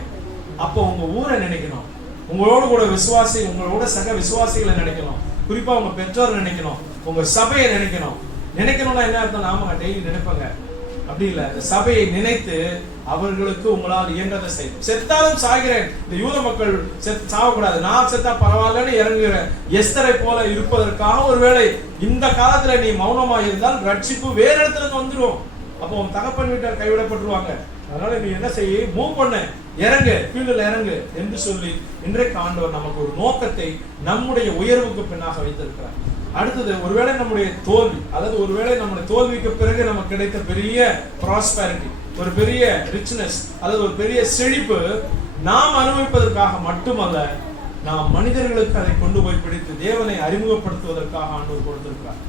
அப்போ உங்க ஊரை நினைக்கணும், உங்களோட கூட விசுவாசி, உங்களோட சக விசுவாசிகளை நினைக்கணும், குறிப்பா உங்க பெற்றோர் நினைக்கணும், உங்க சபையை நினைக்கணும். நினைக்கணும்னா என்ன அர்த்தம்? நாம டெய்லி நினைப்பாங்க, அப்படி இல்ல. இந்த சபையை நினைத்து அவர்களுக்கு உங்களால் இயன்றதை செய்யும். செத்தாலும் சாகிறேன், இந்த யூத மக்கள் சாகக்கூடாது, நான் செத்தா பரவாயில்லன்னு இறங்குற எஸ்தரை போல இருப்பதற்காக ஒருவேளை இந்த காலத்துல நீ மௌனமா இருந்தால் ரட்சிப்பு வேற இடத்துல இருந்து வந்துடும். அப்போ உன் தகப்பன் வீட்டார் கைவிடப்பட்டுருவாங்க. அதனால நீ என்ன செய்ய, மூவ் பண்ண, இறங்கு, ஃபீல்டில் இறங்கு என்று சொல்லி இன்றைக்கு ஆண்டவர் நமக்கு ஒரு நோக்கத்தை நம்முடைய உயர்வுக்கு பின்னாக வைத்திருக்கிறார். அடுத்தது, ஒருவேளை நம்முடைய தோல்வி, அதாவது ஒருவேளை நம்முடைய தோல்விக்கு பிறகு நமக்கு கிடைத்த பெரிய ப்ராஸ்பெரிட்டி, ஒரு பெரிய ரிச்னஸ், அதாவது ஒரு பெரிய செழிப்பு நாம் அனுபவிப்பதற்காக மட்டுமல்ல, நாம் மனிதர்களுக்கு அதை கொண்டு போய் பிடித்து தேவனை அறிமுகப்படுத்துவதற்காக ஆண்டவர் கொடுத்திருக்கிறார்.